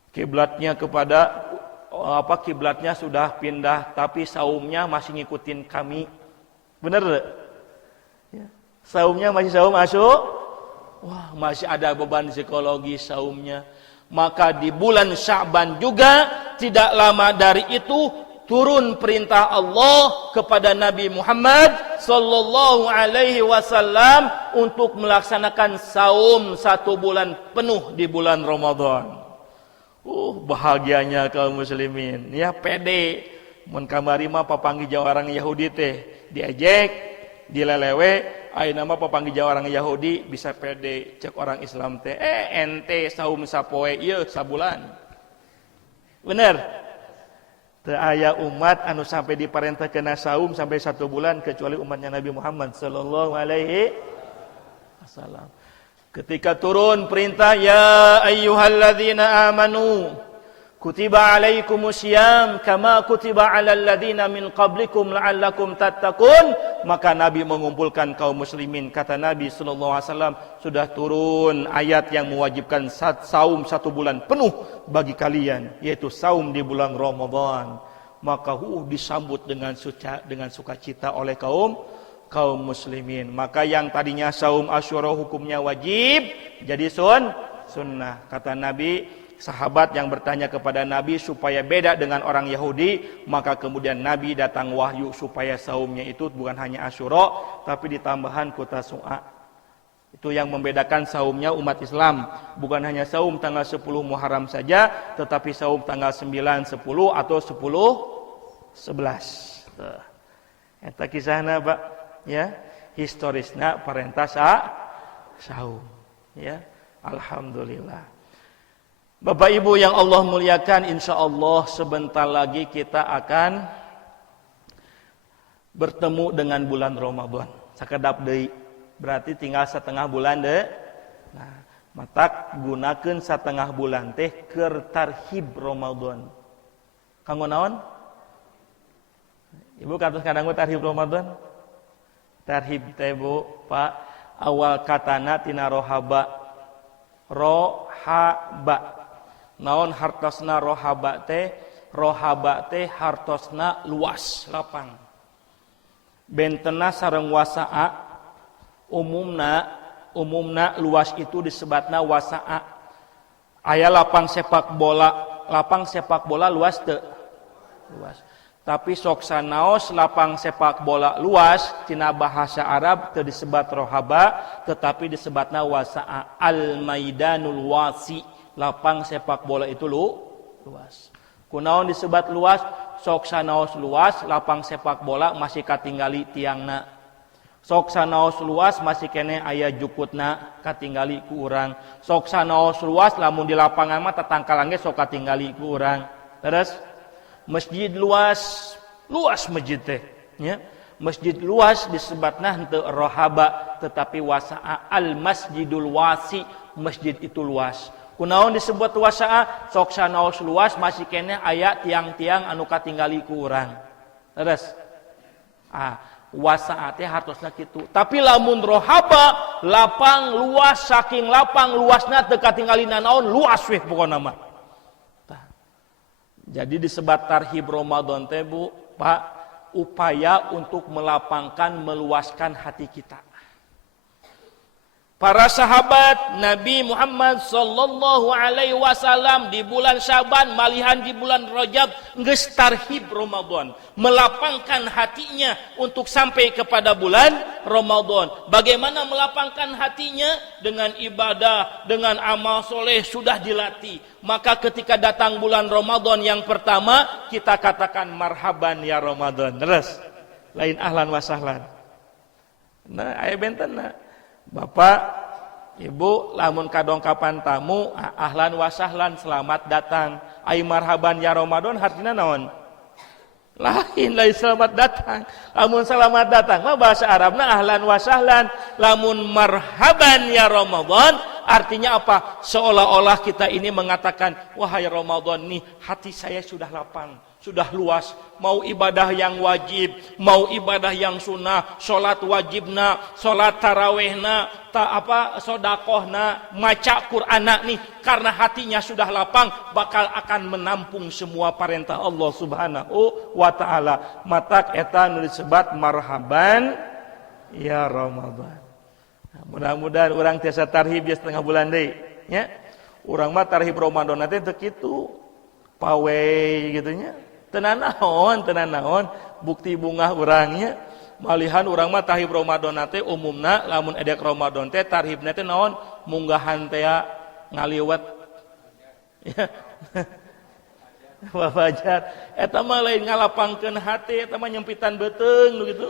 Kiblatnya kiblatnya sudah pindah, tapi saumnya masih ngikutin kami. Benar? Ya. Saumnya masih saum asyuk. Wah, masih ada beban psikologi saumnya. Maka di bulan Sya'ban juga tidak lama dari itu turun perintah Allah kepada Nabi Muhammad sallallahu alaihi wasallam untuk melaksanakan saum 1 bulan penuh di bulan Ramadan. Bahagianya kaum muslimin. Ya pede. Mun kamari mah papanggi jeung orang Yahudi teh diejek, dilelewe, ayeuna mah papanggi jeung orang Yahudi bisa pede. Cek orang Islam teh, ente saum sapoe ieu sabulan. Bener? Teu aya umat anu sampai diparentahkeun saum sampai 1 bulan kecuali umatnya Nabi Muhammad sallallahu alaihi wasallam. Ketika turun perintah, ya ayyuhalladzina amanu kutiba alaikumusiyam kama kutiba alal ladzina min qablikum la'allakum tattaqun, maka Nabi mengumpulkan kaum muslimin. Kata Nabi sallallahu alaihi wasallam, sudah turun ayat yang mewajibkan saum 1 bulan penuh bagi kalian, yaitu saum di bulan Ramadan. Maka disambut dengan sukacita oleh kaum muslimin. Maka yang tadinya saum Asyura hukumnya wajib jadi sunnah. Kata Nabi, sahabat yang bertanya kepada Nabi supaya beda dengan orang Yahudi, maka kemudian Nabi datang wahyu supaya saumnya itu bukan hanya Asyura tapi ditambahan ku Tasu'a. Itu yang membedakan saumnya umat Islam. Bukan hanya saum tanggal 10 Muharram saja, tetapi saum tanggal 9, 10 atau 10, 11. Eta kisahna, Pak, ya. Historisna parentah saum, ya. Alhamdulillah. Bapak Ibu yang Allah muliakan, insyaallah sebentar lagi kita akan bertemu dengan bulan Ramadan. Sakedap deui. Berarti tinggal setengah bulan deh. Nah, matak gunakan setengah bulan teh keur tarhib Ramadan. Kanggo naon? Ibu kados kadang tarhib Ramadan. Tarhib teh Bu, Pak, awal katana tina rohaba. Rohaba. Naon hartosna rohaba teh? Rohaba teh hartosna luas, lapang. Bentena sareng wasa'a. Umumna luas itu disebatna wasa'a. Aya lapang sepak bola luas teu? Luas. Tapi sok sanaos lapang sepak bola luas tina bahasa Arab teu disebat rohaba, tetapi disebatna wasa'a. Al-maidanul wasi, lapang sepak bola itu luas. Kunaon disebat luas? Sok sanaos luas lapang sepak bola masih katinggali tiangna. Sok sanaos luas masih kene aya jukutna katinggali ku urang. Sok sanaos luas lamun di lapangan mah tatangkalan ge sok katinggali ku urang. Terus masjid luas masjid teh, nya. Masjid luas disebatna henteu rohaba tetapi wasa'a. Al masjidul wasi, masjid itu luas. Kunaon disebut wasa'a? Sok sanaos luas masih kene aya tiang-tiang anu katinggali ku urang. Terus wasa'a teh hartosna kitu. Tapi lamun rohaba lapang luas, saking lapang luasna teu katinggalina naon, luas weh pokona mah. Jadi disebat tarhib Ramadan teh Bu, Pak, upaya untuk melapangkan, meluaskan hati kita. Para sahabat Nabi Muhammad sallallahu alaihi wasallam di bulan Syaban malihan di bulan Rajab geus tarhib Ramadan, melapangkan hatinya untuk sampai kepada bulan Ramadan. Bagaimana melapangkan hatinya? Dengan ibadah, dengan amal soleh sudah dilatih. Maka ketika datang bulan Ramadan yang pertama, kita katakan marhaban ya Ramadan. Terus lain ahlan wa sahlan. Nah, aya bentenna. Bapak, Ibu, lamun kadongkapan tamu, ahlan wa sahlan, selamat datang. Ai marhaban ya Ramadan artina naon? Lain selamat datang. Lamun selamat datang mah bahasa Arabna ahlan wa sahlan. Lamun marhaban ya Ramadan artinya apa? Seolah-olah kita ini mengatakan, wahai Ramadan nih, hati saya sudah lapang, sudah luas, mau ibadah yang wajib, mau ibadah yang sunnah, sholat wajibna, sholat tarawehna, sodakohna, maca Qur'ana nih, karena hatinya sudah lapang, bakal akan menampung semua perintah Allah Subhanahu wa ta'ala. Matak eta nu disebat marhaban ya Ramadan. Nah, mudah-mudahan orang tiasa tarhib ya setengah bulan deui nya. Urang mah tarhib Ramadan teh teu kitu. Pawe gitu nya. Tenan naon bukti bunga urangnya malihan urang mah tarhib Ramadan teh umumna lamun edek Ramadan teh tarhibna teh naon munggahan teh ngaliwat ya wafajar eta mah lain ngalapangkeun hati, eta mah nyempitan beuteung gitu.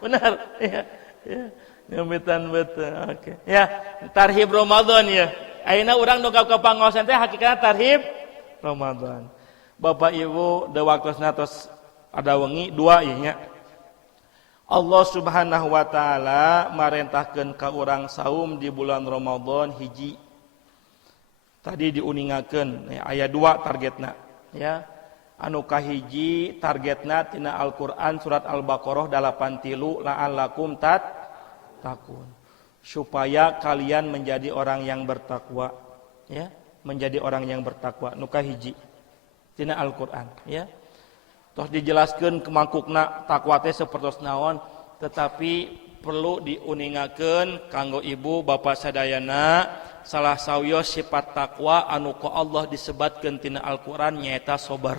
Benar ya. Nyempitan beuteung. Oke. Ya, tarhib Ramadan ya. Ayeuna urang nu kapangaosan teh hakikatna tarhib Ramadan. Bapak Ibu, da waktosna tos ada wengi dua ieu nya. Allah Subhanahu wa taala marentahkeun ka urang saum di bulan Ramadan hiji. Tadi diuningakeun aya 2 targetna ya. Anu kahiji targetna tina Al-Qur'an surat Al-Baqarah 83 la'allakum tattaqun. Supaya kalian menjadi orang yang bertakwa ya, menjadi orang yang bertakwa. Nu kahiji tina Al-Qur'an ya. Terus dijelaskeun kemangkukna takwa teh sapertos naon, tetapi perlu diuningakeun kanggo ibu bapak sadayana salah sawios sifat takwa anu ku Allah disebatkeun tina Al-Qur'an nyaeta sabar.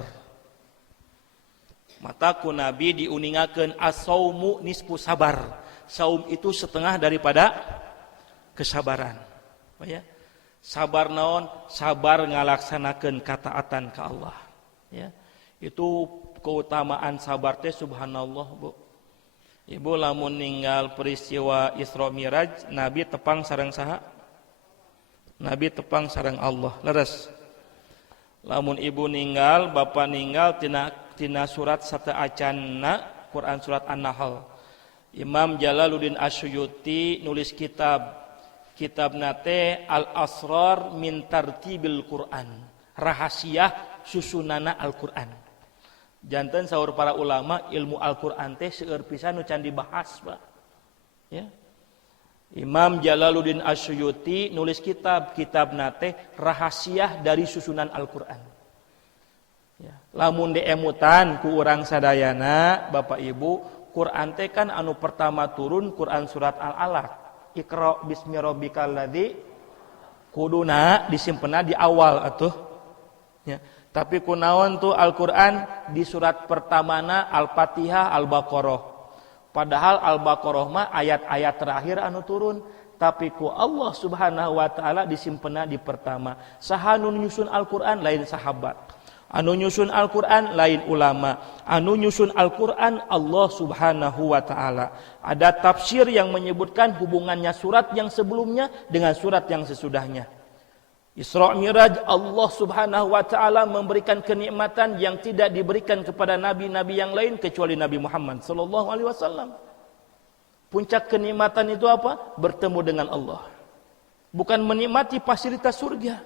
Mata ku Nabi diuningakeun as-saumu nisfu sabar. Saum itu setengah daripada kesabaran. Ya. Sabar naon? Sabar ngalaksanakeun kataatan ka Allah. Ya. Itu keutamaan sabar teh subhanallah, Bu. Ibu lamun ninggal peristiwa Isra Miraj, Nabi tepang sareng saha? Nabi tepang sareng Allah. Leres. Lamun ibu ninggal, bapak ninggal tina surat sataacanna Quran surat An-Nahl. Imam Jalaluddin Asyuyuti nulis kitab nate Al-Asrar min Tartibil Quran. Rahasia susunana Al-Quran. Janten saur para ulama ilmu Al-Quran teh seueur pisan nu can dibahas, Pak. Ya. Imam Jalaluddin Asyuyuti nulis kitab nate rahasia dari susunan Al-Quran. Ya. Lamun diemutan ku urang sadayana, Bapak Ibu, Quran teh kan anu pertama turun Quran surat Al-Alaq. Iqra bismi rabbikal ladzi kuduna disimpenna di awal atuh. Ya. Tapi kunaon tuh Al-Quran di surat pertamana Al-Fatihah Al-Baqarah. Padahal Al-Baqarah mah ayat-ayat terakhir anu turun. Tapi ku Allah subhanahu wa ta'ala disimpenna di pertama. Saha anu nyusun Al-Quran lain sahabat. Anu nyusun Al-Quran lain ulama. Anu nyusun Al-Quran Allah subhanahu wa ta'ala. Ada tafsir yang menyebutkan hubungannya surat yang sebelumnya dengan surat yang sesudahnya. Isra Miraj Allah subhanahu wa ta'ala memberikan kenikmatan yang tidak diberikan kepada nabi-nabi yang lain kecuali Nabi Muhammad sallallahu alaihi wasallam. Puncak kenikmatan itu apa? Bertemu dengan Allah. Bukan menikmati fasilitas surga.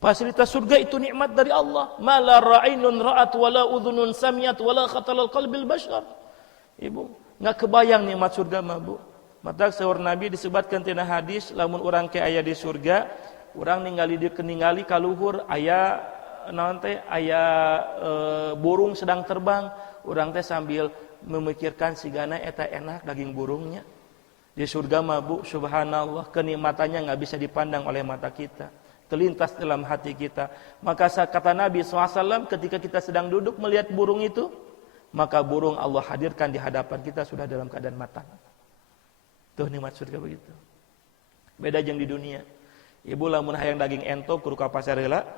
Fasilitas surga itu nikmat dari Allah. Ma la ra'inun ra'at wa la udhunun samiat wa la khatalal qalbil bashar. Ibu, enggak kebayang nikmat surga mah, Bu. Mata sahur Nabi disebutkan tina hadis lamun urang ke aya di surga, urang ningali ka luhur aya naon teh aya burung sedang terbang, urang teh sambil memikirkan sigana eta enak daging burungnya. Di surga mah, Bu, subhanallah kenikmatannya enggak bisa dipandang oleh mata kita, terlintas dalam hati kita. Maka kata Nabi SAW, ketika kita sedang duduk melihat burung itu, maka burung Allah hadirkan di hadapan kita sudah dalam keadaan matang. Tuh nikmat surga begitu. Beda jeung di dunia. Ibu lamun hayang daging ento kudu ka pasar heula.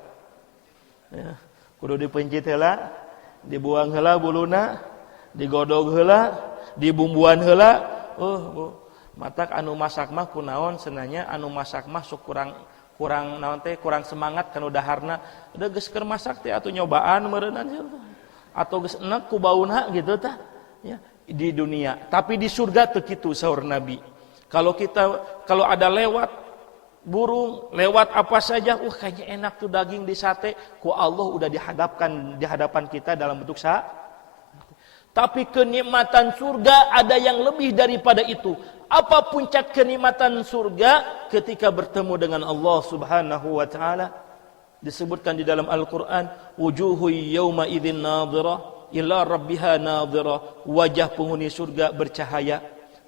Ya, kudu dipencit heula, dibuang heula buluna, digodog heula, dibumbuan heula. Bu, matak anu masak mah kunaon seunanya anu masak mah sok kurang naon teh kurang semangat kana daharna. Da geus keur masak teh atuh nyobaan meureunna atau geus enak ku bauna gitu tah. Ya, di dunia. Tapi di surga teu kitu sahur Nabi. Kalau ada lewat burung, lewat apa saja, kayaknya enak tuh daging di sate, ku Allah udah di hadapan kita dalam bentuk Tapi kenikmatan surga ada yang lebih daripada itu. Apa puncak kenikmatan surga? Ketika bertemu dengan Allah Subhanahu wa taala. Disebutkan di dalam Al-Qur'an, wujuhu yauma idzin nadhirah ila rabbiha nadhirah. Wajah penghuni surga bercahaya.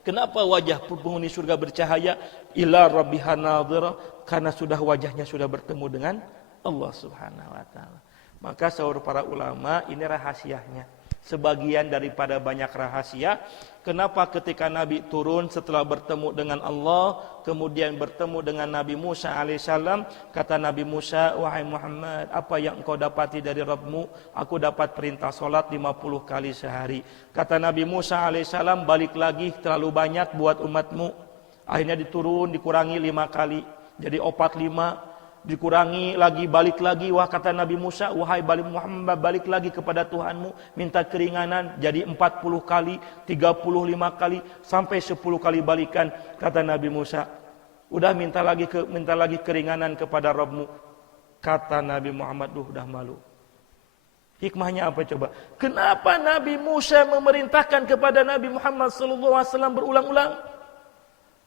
Kenapa wajah penghuni surga bercahaya? Ila rabbiha nadhirah, karena wajahnya sudah bertemu dengan Allah Subhanahu wa taala. Maka sahur para ulama, ini rahasianya. Sebagian daripada banyak rahasia. Kenapa ketika Nabi turun setelah bertemu dengan Allah, kemudian bertemu dengan Nabi Musa alaihissalam, kata Nabi Musa, wahai Muhammad, apa yang engkau dapati dari Rabbmu? Aku dapat perintah salat 50 kali sehari. Kata Nabi Musa alaihissalam, balik lagi terlalu banyak buat umatmu. Akhirnya dikurangi 5 kali, jadi 45. Dikurangi lagi, balik lagi. Wah, kata Nabi Musa, wahai Muhammad, balik lagi kepada Tuhanmu, minta keringanan. Jadi 40 kali, 35 kali, sampai 10 kali balikan. Kata Nabi Musa, udah minta lagi keringanan kepada Rabbmu. Kata Nabi Muhammad, udah malu. Hikmahnya apa coba? Kenapa Nabi Musa memerintahkan kepada Nabi Muhammad SAW berulang-ulang?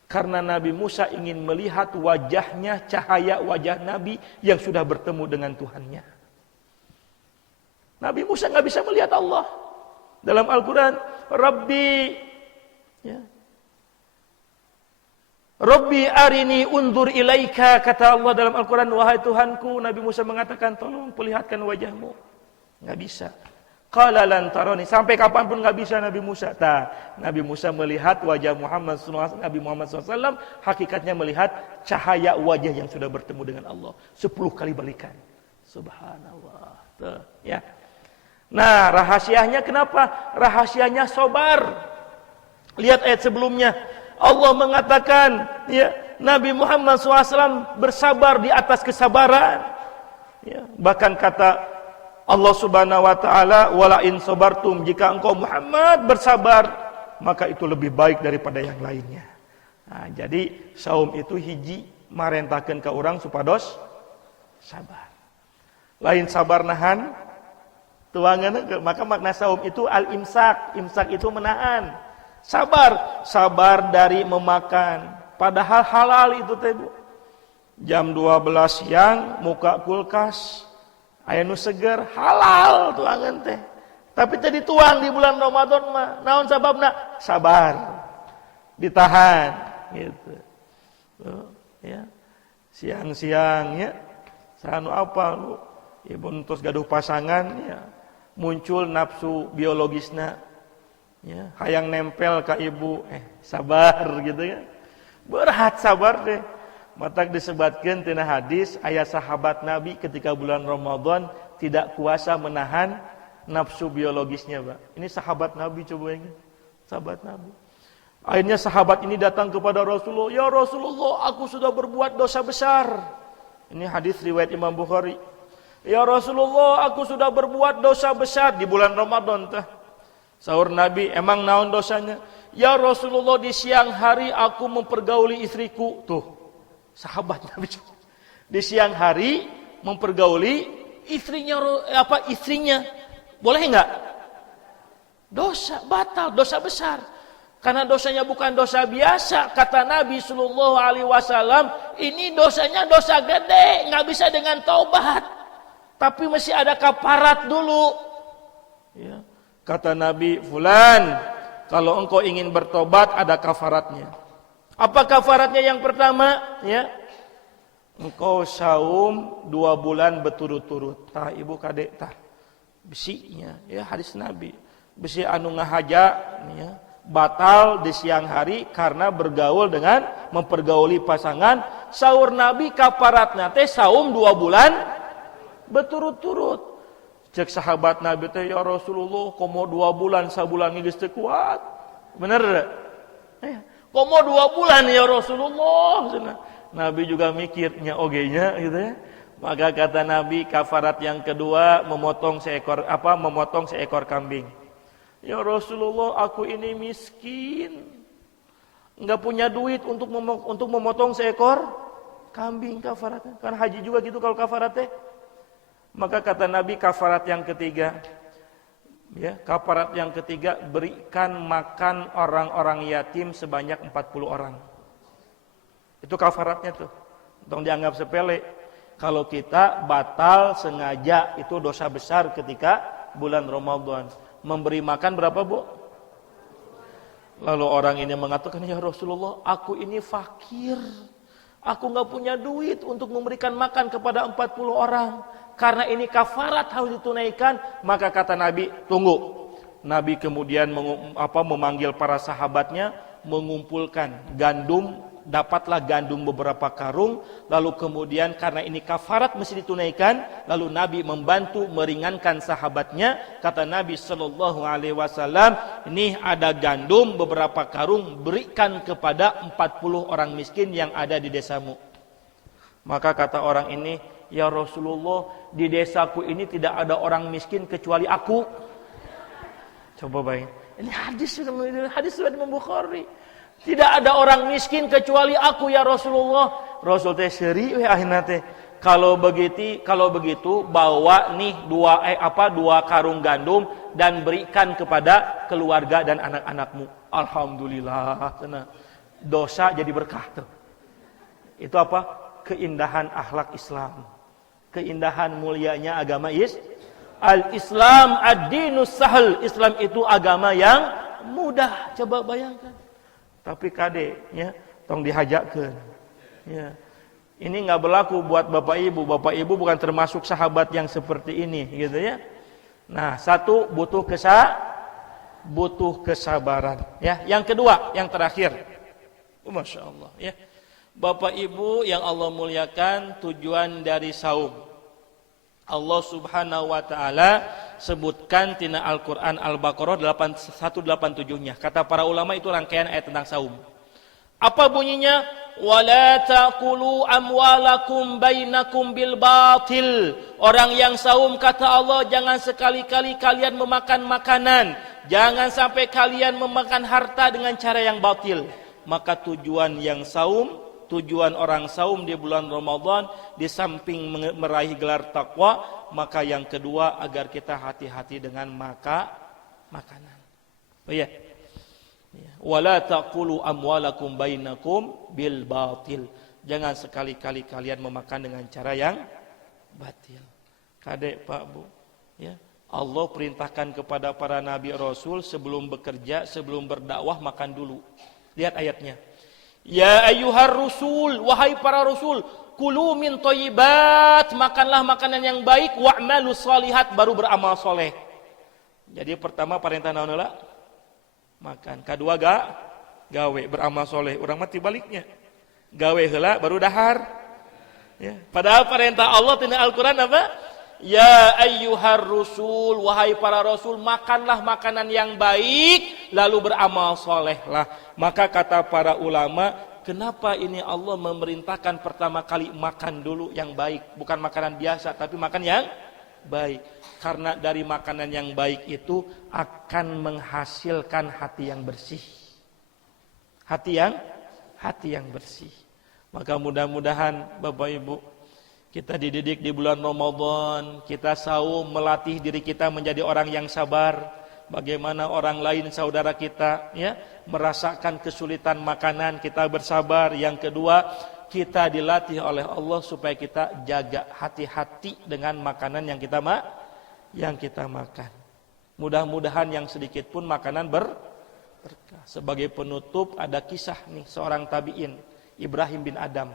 Karena Nabi Musa ingin melihat wajahnya, cahaya wajah Nabi yang sudah bertemu dengan Tuhannya. Nabi Musa nggak bisa melihat Allah. Dalam Al-Quran, Rabbi arini undur ilaika, kata Allah dalam Al-Quran, wahai Tuhanku. Nabi Musa mengatakan, tolong perlihatkan wajahmu. Nggak bisa. Qala lan tarani, sampai kapanpun nggak bisa Nabi Musa. Nabi Musa melihat wajah Muhammad SAW, Nabi Muhammad SAW hakikatnya melihat cahaya wajah yang sudah bertemu dengan Allah 10 kali balikan. Subhanallah. Tuh, ya. Nah, rahasianya kenapa? Rahasianya sabar. Lihat ayat sebelumnya. Allah mengatakan, ya, Nabi Muhammad SAW bersabar di atas kesabaran. Ya, bahkan kata Allah Subhanahu wa taala, wala in sabartum, jika engkau Muhammad bersabar, maka itu lebih baik daripada yang lainnya. Nah, jadi saum itu hiji marentakeun ka urang supados sabar. Lain sabar nahan tuangan, maka makna saum itu al-imsak. Imsak itu menahan. Sabar dari memakan. Padahal halal itu teh, Bu. Jam 12 siang muka kulkas aya nu seger, halal tuangan teh. Tapi teh dituang di bulan Ramadan mah. Naon sababna? Sabar. Ditahan gitu. Tuh, ya. Siang-siang ya. Sanu apa lu? Ibu tos gaduh pasangan ya. Muncul nafsu biologisna. Ya, hayang nempel ka ibu, sabar gitu ya. Berat sabar teh. Matak disebutkan tina hadis ayat sahabat Nabi ketika bulan Ramadan tidak kuasa menahan nafsu biologisnya, Pak. Ini sahabat Nabi, coba ingat. Sahabat Nabi. Akhirnya sahabat ini datang kepada Rasulullah, "Ya Rasulullah, aku sudah berbuat dosa besar." Ini hadis riwayat Imam Bukhari. "Ya Rasulullah, aku sudah berbuat dosa besar di bulan Ramadan teh." Sahur Nabi, "Emang naon dosanya?" "Ya Rasulullah, di siang hari aku mempergauli istriku." Tuh. Sahabat Nabi di siang hari mempergauli istrinya. Boleh enggak? Dosa batal, dosa besar. Karena dosanya bukan dosa biasa, kata Nabi sallallahu alaihi wasallam, ini dosanya dosa gede, enggak bisa dengan taubat. Tapi mesti ada kafarat dulu. Ya. Kata Nabi, "Fulan, kalau engkau ingin bertobat ada kafaratnya." Apa kafaratnya? Yang pertama, ya, engkau saum 2 bulan berturut-turut. Tah ibu kadek tah besinya, ya hadis Nabi. Besi anu ngahaja, ya, batal di siang hari karena bergaul dengan mempergauli pasangan. Sahur Nabi kafaratna teh saum 2 bulan berturut-turut. Cek sahabat Nabi teh, "Ya Rasulullah, komo 2 bulan sabulan geus teu kuat." Bener? Ya. Komo 2 bulan ya Rasulullah. Nabi juga mikirnya ogenya gitu ya. Maka kata Nabi, kafarat yang kedua memotong seekor kambing. "Ya Rasulullah, aku ini miskin. Enggak punya duit untuk memotong seekor kambing kafaratnya." Kan haji juga gitu kalau kafaratnya. Maka kata Nabi, kafarat yang ketiga, ya, kafarat yang ketiga, berikan makan orang-orang yatim sebanyak 40 orang. Itu kafaratnya tuh. Tong dianggap sepele. Kalau kita batal sengaja itu dosa besar ketika bulan Ramadan. Memberi makan berapa, Bu? Lalu orang ini mengatakan, "Ya Rasulullah, aku ini fakir. Aku enggak punya duit untuk memberikan makan kepada 40 orang. Karena ini kafarat harus ditunaikan." Maka kata Nabi, "Tunggu." Nabi kemudian memanggil para sahabatnya, mengumpulkan gandum, dapatlah gandum beberapa karung, lalu kemudian karena ini kafarat mesti ditunaikan, lalu Nabi membantu meringankan sahabatnya. Kata Nabi sallallahu alaihi wasallam, "Ini ada gandum beberapa karung, berikan kepada 40 orang miskin yang ada di desamu." Maka kata orang ini, "Ya Rasulullah, di desaku ini tidak ada orang miskin kecuali aku." Coba bayangin. Ini hadis riwayat Imam Bukhari. Tidak ada orang miskin kecuali aku ya Rasulullah. Rasul teh seuri we akhirna teh. Kalau begitu bawa nih 2 karung gandum dan berikan kepada keluarga dan anak-anakmu. Alhamdulillah. Dosa jadi berkah tuh. Itu apa? Keindahan akhlak Islam. Keindahan mulianya agama Al-Islam ad-dinus sahal. Islam itu agama yang mudah. Coba bayangkan. Tapi kade, ya, tong dihajakeun. Ya. Ini enggak berlaku buat Bapak Ibu. Bapak Ibu bukan termasuk sahabat yang seperti ini, gitu ya. Nah, satu butuh kesabaran. Ya, yang kedua, yang terakhir. Masya Allah. Ya, Bapak Ibu yang Allah muliakan, tujuan dari saum. Allah Subhanahu Wa Taala sebutkan tina Al-Quran Al-Baqarah 187-nya. Kata para ulama itu rangkaian ayat tentang saum. Apa bunyinya? Wala taqulu amwalakum bainakum bil batil. Orang yang saum kata Allah, jangan sekali-kali kalian memakan makanan, jangan sampai kalian memakan harta dengan cara yang batil. Maka tujuan yang saum, tujuan orang saum di bulan Ramadan, di samping meraih gelar takwa, maka yang kedua agar kita hati-hati dengan makanan. Oh iya. Wala taqulu amwalakum bainakum bil batil. Jangan sekali-kali kalian memakan dengan cara yang batil. Kadek Pak Bu, ya. Allah perintahkan kepada para nabi rasul sebelum bekerja, sebelum berdakwah makan dulu. Lihat ayatnya. Ya ayyuhar rusul, wahai para rasul, kulu min thayyibat, makanlah makanan yang baik, wa'malu shalihat, baru beramal soleh. Jadi pertama perintah naon heula? Makan. Kedua gawe, beramal soleh. Urang mati baliknya. Gawe heula baru dahar. Ya. Padahal perintah Allah tina Al-Quran apa? Ya ayyuhar rusul, wahai para rasul, makanlah makanan yang baik, lalu beramal solehlah. Maka kata para ulama, kenapa ini Allah memerintahkan pertama kali makan dulu yang baik, bukan makanan biasa, tapi makan yang baik. Karena dari makanan yang baik itu akan menghasilkan hati yang bersih. Hati yang bersih. Maka mudah-mudahan Bapak Ibu, kita dididik di bulan Ramadan, kita saum melatih diri kita menjadi orang yang sabar. Bagaimana orang lain saudara kita ya merasakan kesulitan makanan, kita bersabar. Yang kedua, kita dilatih oleh Allah supaya kita jaga hati-hati dengan makanan yang kita makan. Mudah-mudahan yang sedikit pun makanan berkah. Sebagai penutup ada kisah nih seorang tabi'in, Ibrahim bin Adam.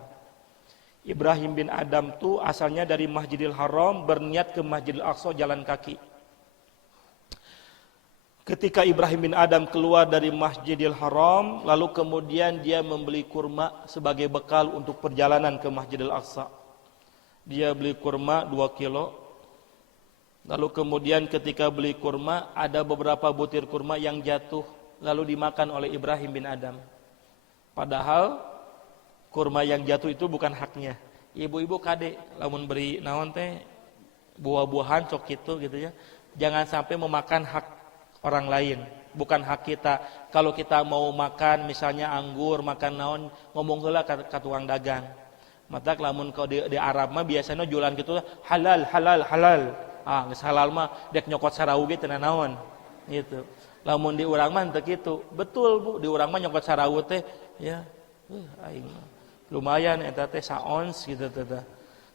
Ibrahim bin Adam tuh asalnya dari Masjidil Haram, berniat ke Masjidil Aqsa jalan kaki. Ketika Ibrahim bin Adam keluar dari Masjidil Haram, lalu kemudian dia membeli kurma sebagai bekal untuk perjalanan ke Masjidil Aqsa. Dia beli kurma 2 kilo. Lalu kemudian ketika beli kurma, ada beberapa butir kurma yang jatuh, lalu dimakan oleh Ibrahim bin Adam. Padahal kurma yang jatuh itu bukan haknya. Ibu-ibu kade lamun beri naon teh buah-buahan cok gitu ya. Jangan sampai memakan hak orang lain, bukan hak kita. Kalau kita mau makan misalnya anggur, makan naon, ngomong heula ka tukang dagang. Matak lamun kalau di Arab mah biasanya jualan gitu halal. Ah, geus halal mah dek nyokot sarau ge teu naon gitu. Lamun di urang mah teu kitu. Betul Bu, di urang mah nyokot sarau teh ya aing lumayan eta teh saons gitu teh.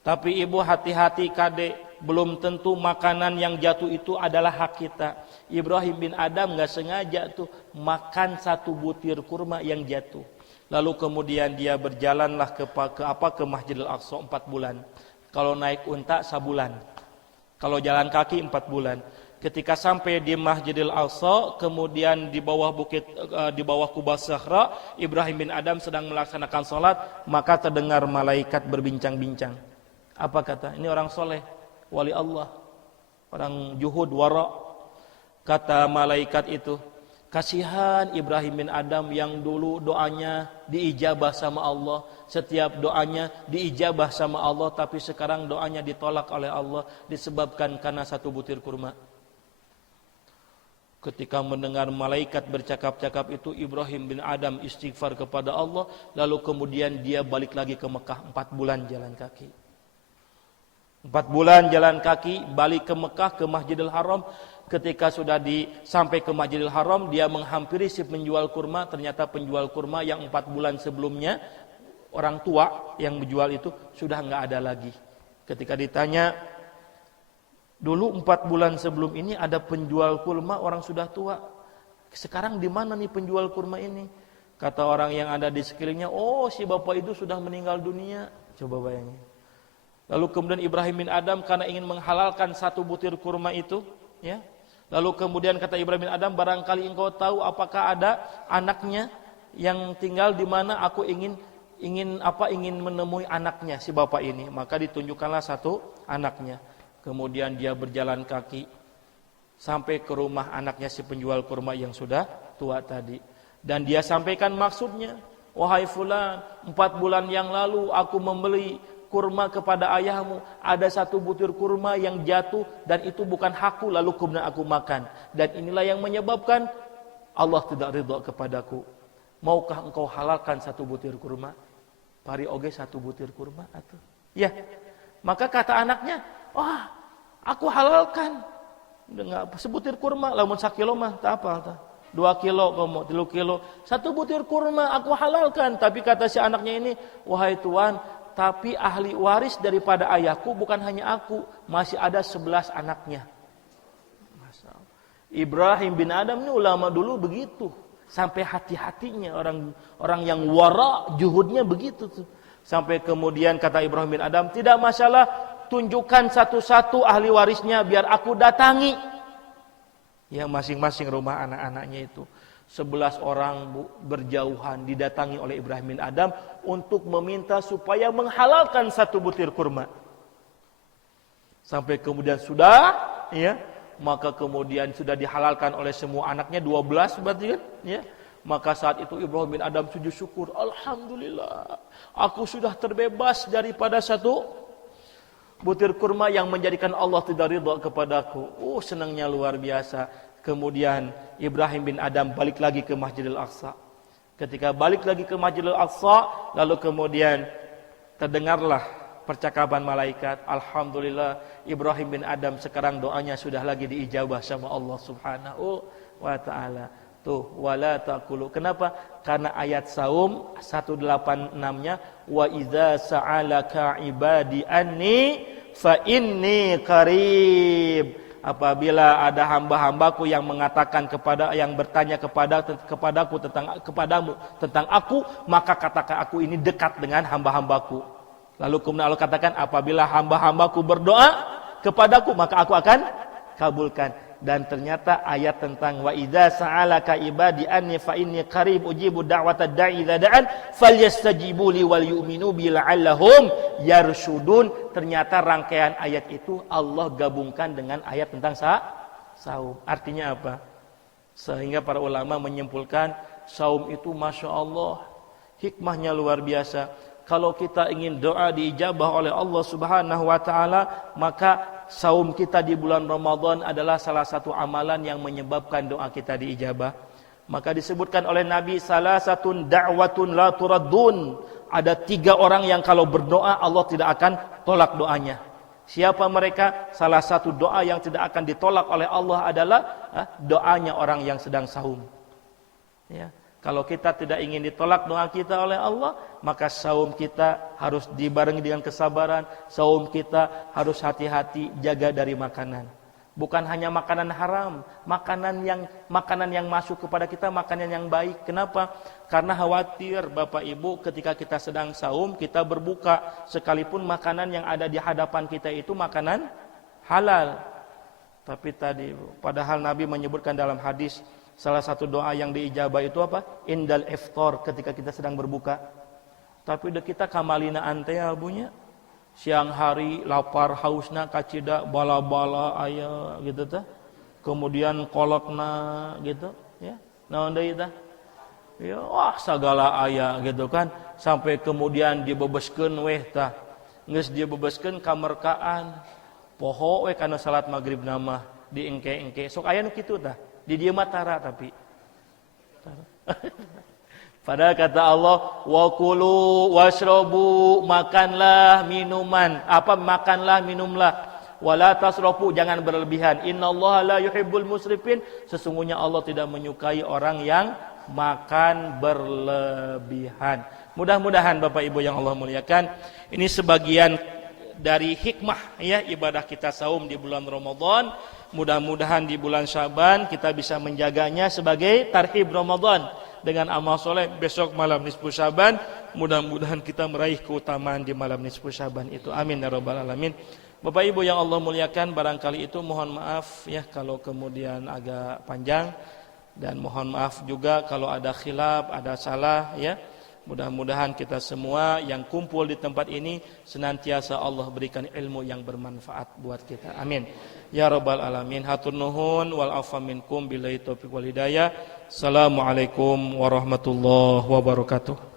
Tapi ibu hati-hati kade, belum tentu makanan yang jatuh itu adalah hak kita. Ibrahim bin Adam enggak sengaja tuh makan 1 butir kurma yang jatuh. Lalu kemudian dia berjalanlah ke Masjidil Aqsa 4 bulan. Kalau naik unta sabulan. Kalau jalan kaki 4 bulan. Ketika sampai di Masjidil Aqsa, kemudian di bawah Kubah Sakhra, Ibrahim bin Adam sedang melaksanakan salat, maka terdengar malaikat berbincang-bincang. Apa kata? Ini orang soleh, wali Allah, orang juhud wara. Kata malaikat itu, kasihan Ibrahim bin Adam yang dulu doanya diijabah sama Allah, setiap doanya diijabah sama Allah, tapi sekarang doanya ditolak oleh Allah disebabkan karena 1 butir kurma. Ketika mendengar malaikat bercakap-cakap itu, Ibrahim bin Adam istighfar kepada Allah, lalu kemudian dia balik lagi ke Mekah 4 bulan jalan kaki. 4 bulan jalan kaki, balik ke Mekah, ke Masjidil Haram. Ketika sudah sampai ke Masjidil Haram, dia menghampiri si penjual kurma. Ternyata penjual kurma yang 4 bulan sebelumnya, orang tua yang menjual itu sudah enggak ada lagi. Ketika ditanya, dulu 4 bulan sebelum ini ada penjual kurma, orang sudah tua. Sekarang di mana nih penjual kurma ini? Kata orang yang ada di sekelilingnya, oh si bapak itu sudah meninggal dunia. Coba bayangin. Lalu kemudian Ibrahim bin Adam karena ingin menghalalkan 1 butir kurma itu, ya. Lalu kemudian kata Ibrahim bin Adam, barangkali engkau tahu apakah ada anaknya yang tinggal di mana aku ingin menemui anaknya si bapak ini. Maka ditunjukkanlah satu anaknya. Kemudian dia berjalan kaki sampai ke rumah anaknya si penjual kurma yang sudah tua tadi. Dan dia sampaikan maksudnya, wahai fulan, 4 bulan yang lalu aku membeli kurma kepada ayahmu, ada 1 butir kurma yang jatuh dan itu bukan hakku, lalu kemudian aku makan, dan inilah yang menyebabkan Allah tidak ridha kepadaku. Maukah engkau halalkan 1 butir kurma? Pari oge 1 butir kurma atuh. Ya. Maka kata anaknya, wah, aku halalkan. Enggak sebutir kurma, lamun 1 kilo mah tak apa tah. 2 kilo komo, 3 kilo, 1 butir kurma aku halalkan. Tapi kata si anaknya ini, wahai tuan, tapi ahli waris daripada ayahku bukan hanya aku, masih ada 11 anaknya. Ibrahim bin Adam ini ulama dulu begitu, sampai hati-hatinya orang yang wara juhudnya begitu tuh. Sampai kemudian kata Ibrahim bin Adam, tidak masalah, tunjukkan satu-satu ahli warisnya biar aku datangi. Ya, masing-masing rumah anak-anaknya itu. 11 orang berjauhan didatangi oleh Ibrahim bin Adam untuk meminta supaya menghalalkan 1 butir kurma. Sampai kemudian sudah, ya, maka kemudian sudah dihalalkan oleh semua anaknya 12 berarti kan, ya. Maka saat itu Ibrahim bin Adam sujud syukur, alhamdulillah, aku sudah terbebas daripada 1 butir kurma yang menjadikan Allah tidak ridha kepadaku. Senangnya luar biasa. Kemudian Ibrahim bin Adam balik lagi ke Masjidil Aqsa. Ketika balik lagi ke Masjidil Aqsa, lalu kemudian terdengarlah percakapan malaikat. Alhamdulillah, Ibrahim bin Adam sekarang doanya sudah lagi diijabah sama Allah Subhanahu wa taala. Tuh, wala taqulu. Kenapa? Karena ayat Saum 186-nya, wa idza sa'alaka ibadi anni fa inni qarib. Apabila ada hamba-hambaku yang mengatakan yang bertanya kepadaku kepadamu tentang aku, maka katakan aku ini dekat dengan hamba-hambaku. Lalu kemudian Allah katakan, apabila hamba-hambaku berdoa kepadaku, maka aku akan kabulkan. Dan ternyata ayat tentang wa idza sa'alaka ibadi anni fa inni qarib ujibu da'watad da'i idza da'an falyastajibu li wal yu'minu bi la'allahum yarshudun. Ternyata rangkaian ayat itu Allah gabungkan dengan ayat tentang saum. Artinya apa? Sehingga para ulama menyimpulkan saum itu Masya Allah hikmahnya luar biasa. Kalau kita ingin doa diijabah oleh Allah Subhanahu wa taala, maka saum kita di bulan Ramadan adalah salah satu amalan yang menyebabkan doa kita diijabah. Maka disebutkan oleh Nabi, salasatun da'watun la turaddun. Ada 3 orang yang kalau berdoa Allah tidak akan tolak doanya. Siapa mereka? Salah satu doa yang tidak akan ditolak oleh Allah adalah doanya orang yang sedang saum. Ya. Kalau kita tidak ingin ditolak doa kita oleh Allah, maka saum kita harus dibarengi dengan kesabaran. Saum kita harus hati-hati jaga dari makanan. Bukan hanya makanan haram, makanan yang masuk kepada kita makanan yang baik. Kenapa? Karena khawatir Bapak Ibu ketika kita sedang saum, kita berbuka, sekalipun makanan yang ada di hadapan kita itu makanan halal. Tapi tadi padahal Nabi menyebutkan dalam hadis, salah satu doa yang diijabah itu apa? Indal iftar, ketika kita sedang berbuka. Tapi udah kita kamalina ante albunya. Siang hari lapar hausna kacida bala-bala aya gitu tah. Kemudian kolakna gitu ya. Naon deui tah? Ya wah sagala aya gitu kan. Sampai kemudian dibebeskeun weh tah. Geus dibebeskeun kamerkaan. Poho we kana salat magrib nama diengke-engke. Sok aya nu kitu tah. Di dia matara tapi padahal kata Allah wa kulu washrabu, makanlah minuman, makanlah minumlah, wala tasrafu, jangan berlebihan, innallaha la yuhibbul musrifin, sesungguhnya Allah tidak menyukai orang yang makan berlebihan. Mudah-mudahan Bapak Ibu yang Allah muliakan, ini sebagian dari hikmah ya ibadah kita saum di bulan Ramadan. Mudah-mudahan di bulan Syaban kita bisa menjaganya sebagai tarhib Ramadan dengan amal soleh. Besok malam nisfu Syaban, mudah-mudahan kita meraih keutamaan di malam nisfu Syaban itu. Amin ya rabbal alamin. Bapak Ibu yang Allah muliakan, barangkali itu mohon maaf ya kalau kemudian agak panjang, dan mohon maaf juga kalau ada khilaf, ada salah ya. Mudah-mudahan kita semua yang kumpul di tempat ini senantiasa Allah berikan ilmu yang bermanfaat buat kita. Amin. Ya rabbal alamin. Hatur nuhun wal afa minkum billahi taufiq wal hidayah. Assalamualaikum warahmatullahi wabarakatuh.